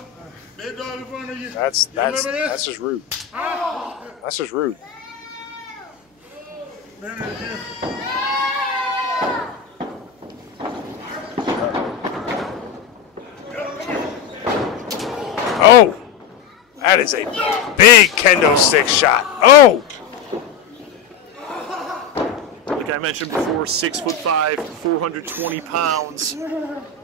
Big dog in front of you. That's just rude. That's just rude. Oh, that is a big kendo stick shot. Oh, Like I mentioned before, 6'5", 420 pounds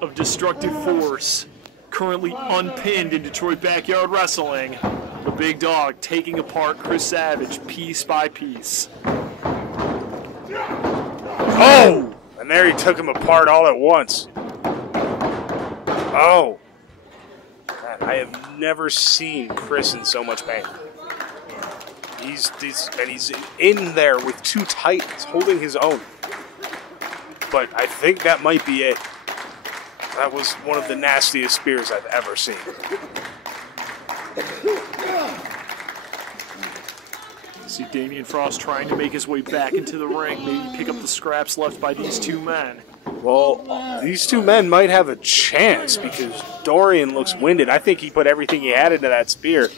of destructive force. Currently unpinned in Detroit Backyard Wrestling. The big dog taking apart Chris Savage piece by piece. oh, and there he took him apart all at once. Oh, man, I have never seen Chris in so much pain. He's in there with two titans holding his own. But I think that might be it. That was one of the nastiest spears I've ever seen. See Damian Frost trying to make his way back into the ring, maybe pick up the scraps left by these two men. Well, these two men might have a chance because Dorian looks winded. I think he put everything he had into that spear,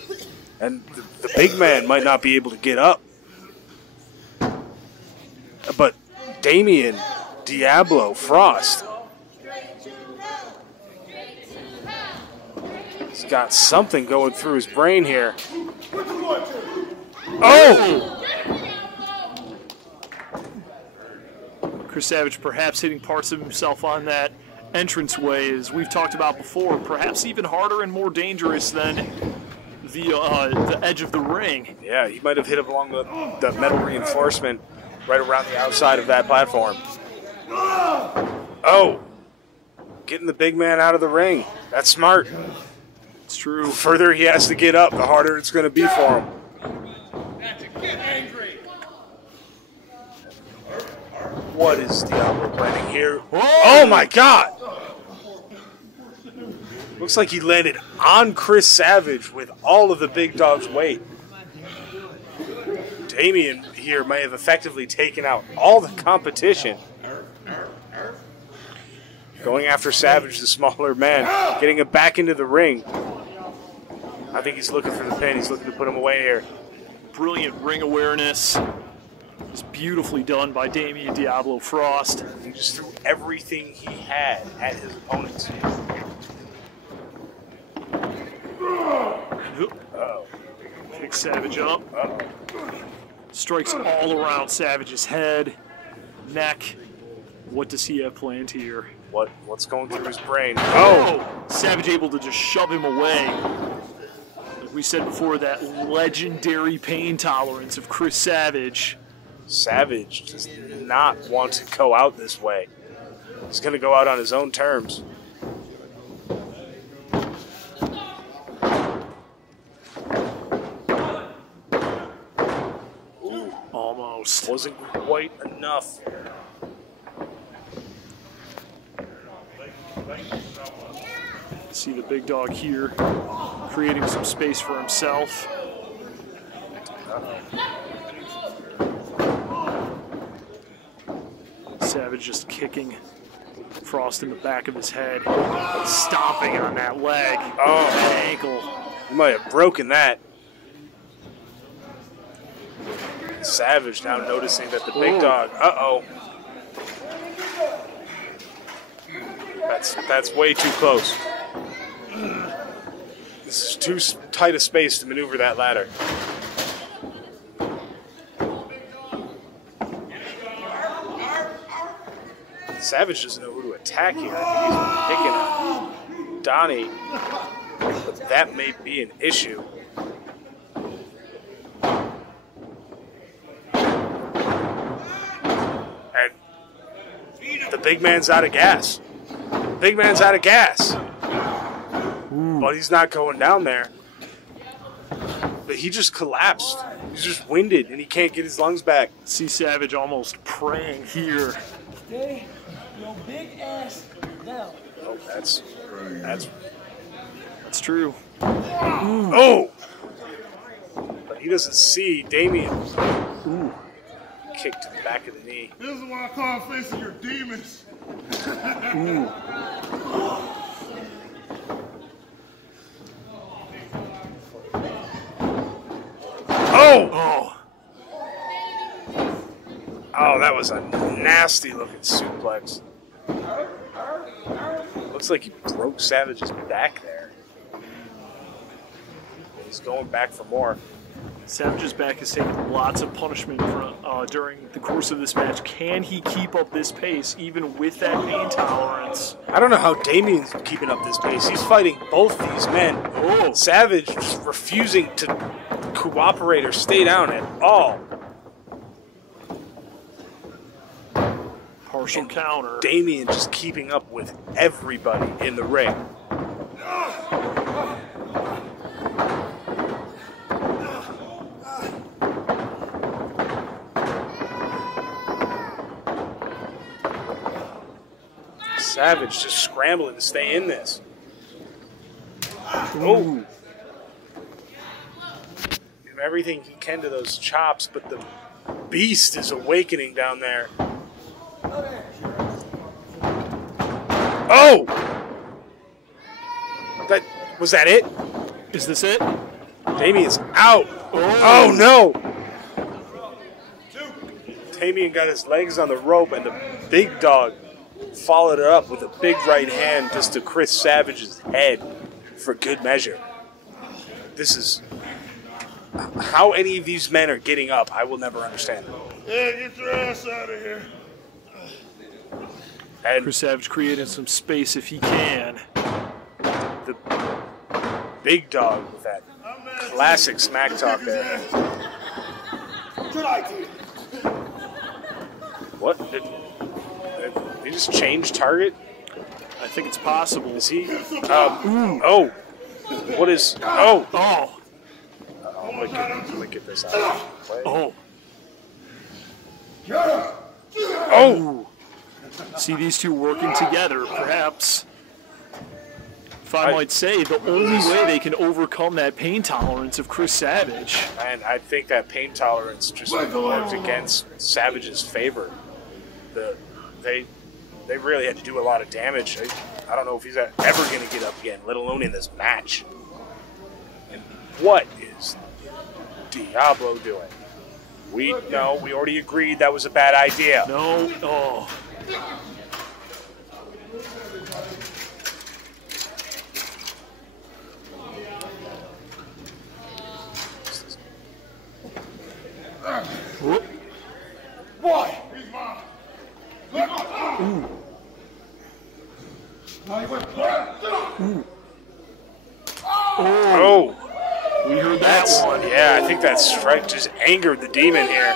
and the big man might not be able to get up. But Damian Diablo Frost, he's got something going through his brain here. Oh! Chris Savage perhaps hitting parts of himself on that entranceway, as we've talked about before, perhaps even harder and more dangerous than the edge of the ring. Yeah, he might have hit him along the metal reinforcement right around the outside of that platform. Oh! Getting the big man out of the ring. That's smart. It's true. The further he has to get up, the harder it's going to be for him. What is Diablo planning here? Oh my God! Looks like he landed on Chris Savage with all of the big dog's weight. Damian here may have effectively taken out all the competition. Going after Savage, the smaller man, getting him back into the ring. I think he's looking for the pin. He's looking to put him away here. Brilliant ring awareness. Just beautifully done by Damian Diablo Frost. He just threw everything he had at his opponents. Uh-oh. Picks Savage up. Uh-oh. Strikes all around Savage's head, neck. What does he have planned here? What's going through his brain? Oh! Savage able to just shove him away. Like we said before, that legendary pain tolerance of Chris Savage. Savage does not want to go out this way. He's going to go out on his own terms. Ooh, almost. Wasn't quite enough. See the big dog here, creating some space for himself. Savage just kicking Frost in the back of his head, stomping on that leg, that ankle. He might have broken that. Savage now noticing that the big dog, That's way too close. This is too tight a space to maneuver that ladder. Savage doesn't know who to attack here. I think he's picking at Donnie, but that may be an issue. And the big man's out of gas. Big man's out of gas. But he's not going down there. But he just collapsed. He's just winded and he can't get his lungs back. See Savage almost praying here. Stay your big ass down. Oh, that's true. Oh! But he doesn't see Damian. Ooh. kick to the back of the knee. This is what I call facing your demons. Ooh. Oh! Oh. Oh, that was a nasty looking suplex. Looks like he broke Savage's back there. He's going back for more. Savage's back has taken lots of punishment during the course of this match. Can he keep up this pace even with that pain tolerance? I don't know how Damien's keeping up this pace. He's fighting both these men. Oh. Savage just refusing to cooperate or stay down at all. Partial counter. Damien just keeping up with everybody in the ring. Savage just scrambling to stay in this. Oh. Doing everything he can to those chops, but the beast is awakening down there. Oh! Was that it? Is this it? Damien's out. Oh no! Damien got his legs on the rope, and the big dog followed it up with a big right hand just to Chris Savage's head for good measure. This is how any of these men are getting up. I will never understand. Yeah, get your ass out of here. And Chris Savage creating some space if he can. the big dog with that classic smack talk there. What? Did he just change target? I think it's possible. Is he? Oh. What is? Oh. Oh. I'm gonna get this out. Oh. Oh. See these two working together, perhaps. If I might say, the only way they can overcome that pain tolerance of Chris Savage. And I think that pain tolerance just worked against Savage's favor. They really had to do a lot of damage. I don't know if he's ever going to get up again, let alone in this match. And what is Diablo doing? We already agreed that was a bad idea. No. Oh. Whoop. Boy, he's mine. Ooh. Oh. We heard that one. Yeah, I think that strike just angered the demon here.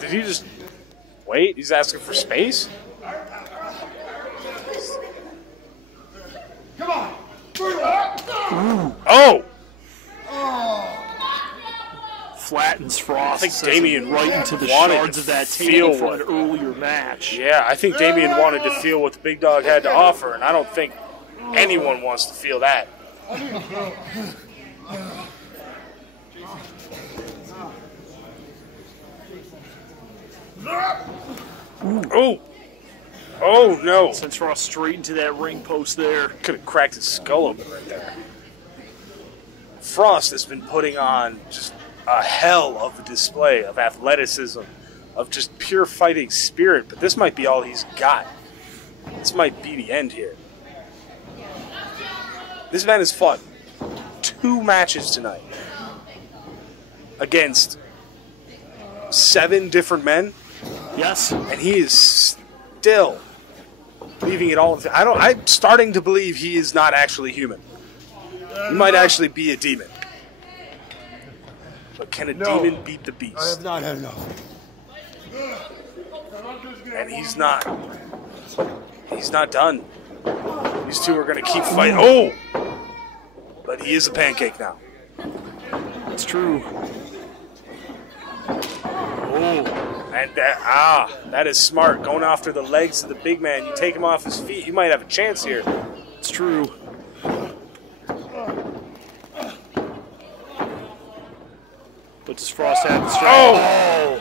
Did he just wait? He's asking for space? Come on. Oh! Flattens Frost. I think Damien right into the wanted shards to of that feel table from an earlier match. Yeah, I think Damien wanted to feel what the big dog had to offer, and I don't think anyone wants to feel that. Oh! Oh no! Sends Frost straight into that ring post there. Could have cracked his skull open right there. Frost has been putting on just a hell of a display of athleticism, of just pure fighting spirit, but this might be all he's got. This might be the end here. This man has fought 2 matches tonight against 7 different men. Yes. And he is still leaving it all. I'm starting to believe he is not actually human. He might actually be a demon. But can a demon beat the beast? I have not had enough. And he's not. He's not done. These two are going to keep fighting. Oh! But he is a pancake now. That's true. Oh. And that is smart. Going after the legs of the big man. You take him off his feet, you might have a chance here. It's true. does Frost have the strength? Oh!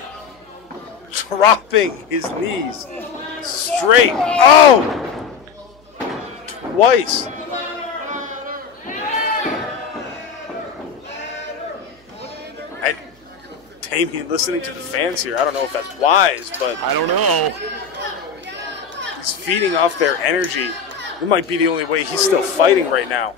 Dropping his knees straight. Oh! Twice. And Damien listening to the fans here, I don't know if that's wise, but I don't know. He's feeding off their energy. It might be the only way he's still fighting right now.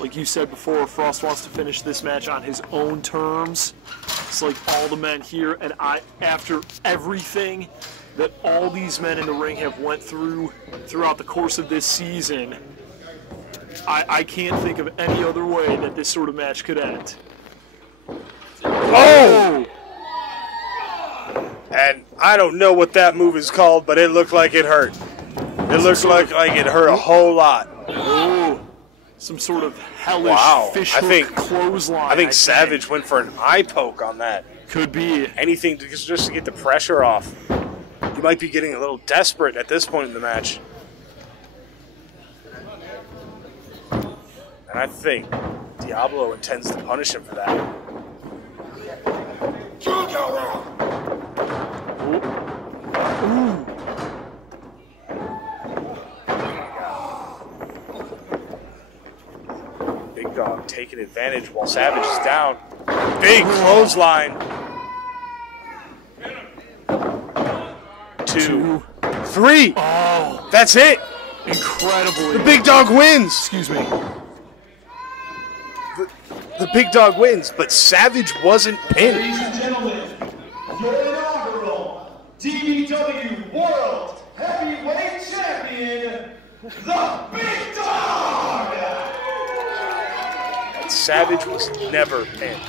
Like you said before, Frost wants to finish this match on his own terms. It's like all the men here, and after everything that all these men in the ring have went through throughout the course of this season, I can't think of any other way that this sort of match could end. Oh! And I don't know what that move is called, but it looked like it hurt. It looks like it hurt a whole lot. Oh, some sort of hellish fish hook clothesline. I think Savage went for an eye poke on that. Could be. Anything just to get the pressure off. He might be getting a little desperate at this point in the match. And I think Diablo intends to punish him for that. Ooh. Big Dog taking advantage while Savage is down. Big clothesline. 2, 3. Oh, that's it. Incredibly. The Big Dog wins. Excuse me. The Big Dog wins, but Savage wasn't pinned. Ladies and gentlemen, your inaugural DBW World Heavyweight Champion, the Big Dog! And Savage was never pinned.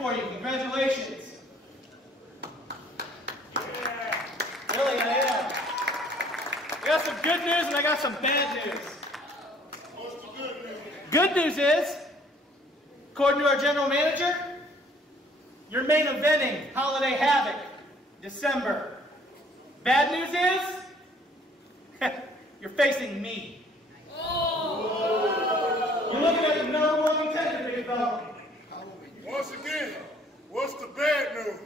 for you. Congratulations. Really, I am. I got some good news and I got some bad news. What's the good news? Good news is, according to our general manager, you're main eventing Holiday Havoc, December. Bad news is, you're facing me. You're looking at the #1 contender, big fella. Once again. What's the bad news?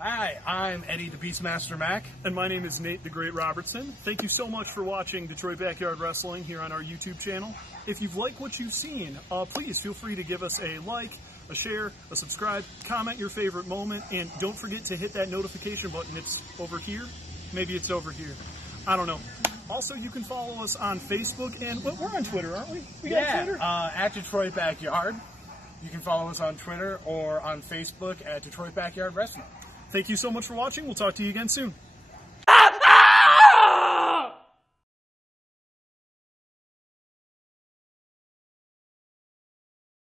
Hi, I'm Eddie the Beastmaster Mac. And my name is Nate the Great Robertson. Thank you so much for watching Detroit Backyard Wrestling here on our YouTube channel. If you've liked what you've seen, please feel free to give us a like, a share, a subscribe, comment your favorite moment, and don't forget to hit that notification button. It's over here. Maybe it's over here. I don't know. Also, you can follow us on Facebook, and we're on Twitter, aren't we? We got Twitter? At Detroit Backyard. You can follow us on Twitter or on Facebook at Detroit Backyard Wrestling. Thank you so much for watching. We'll talk to you again soon.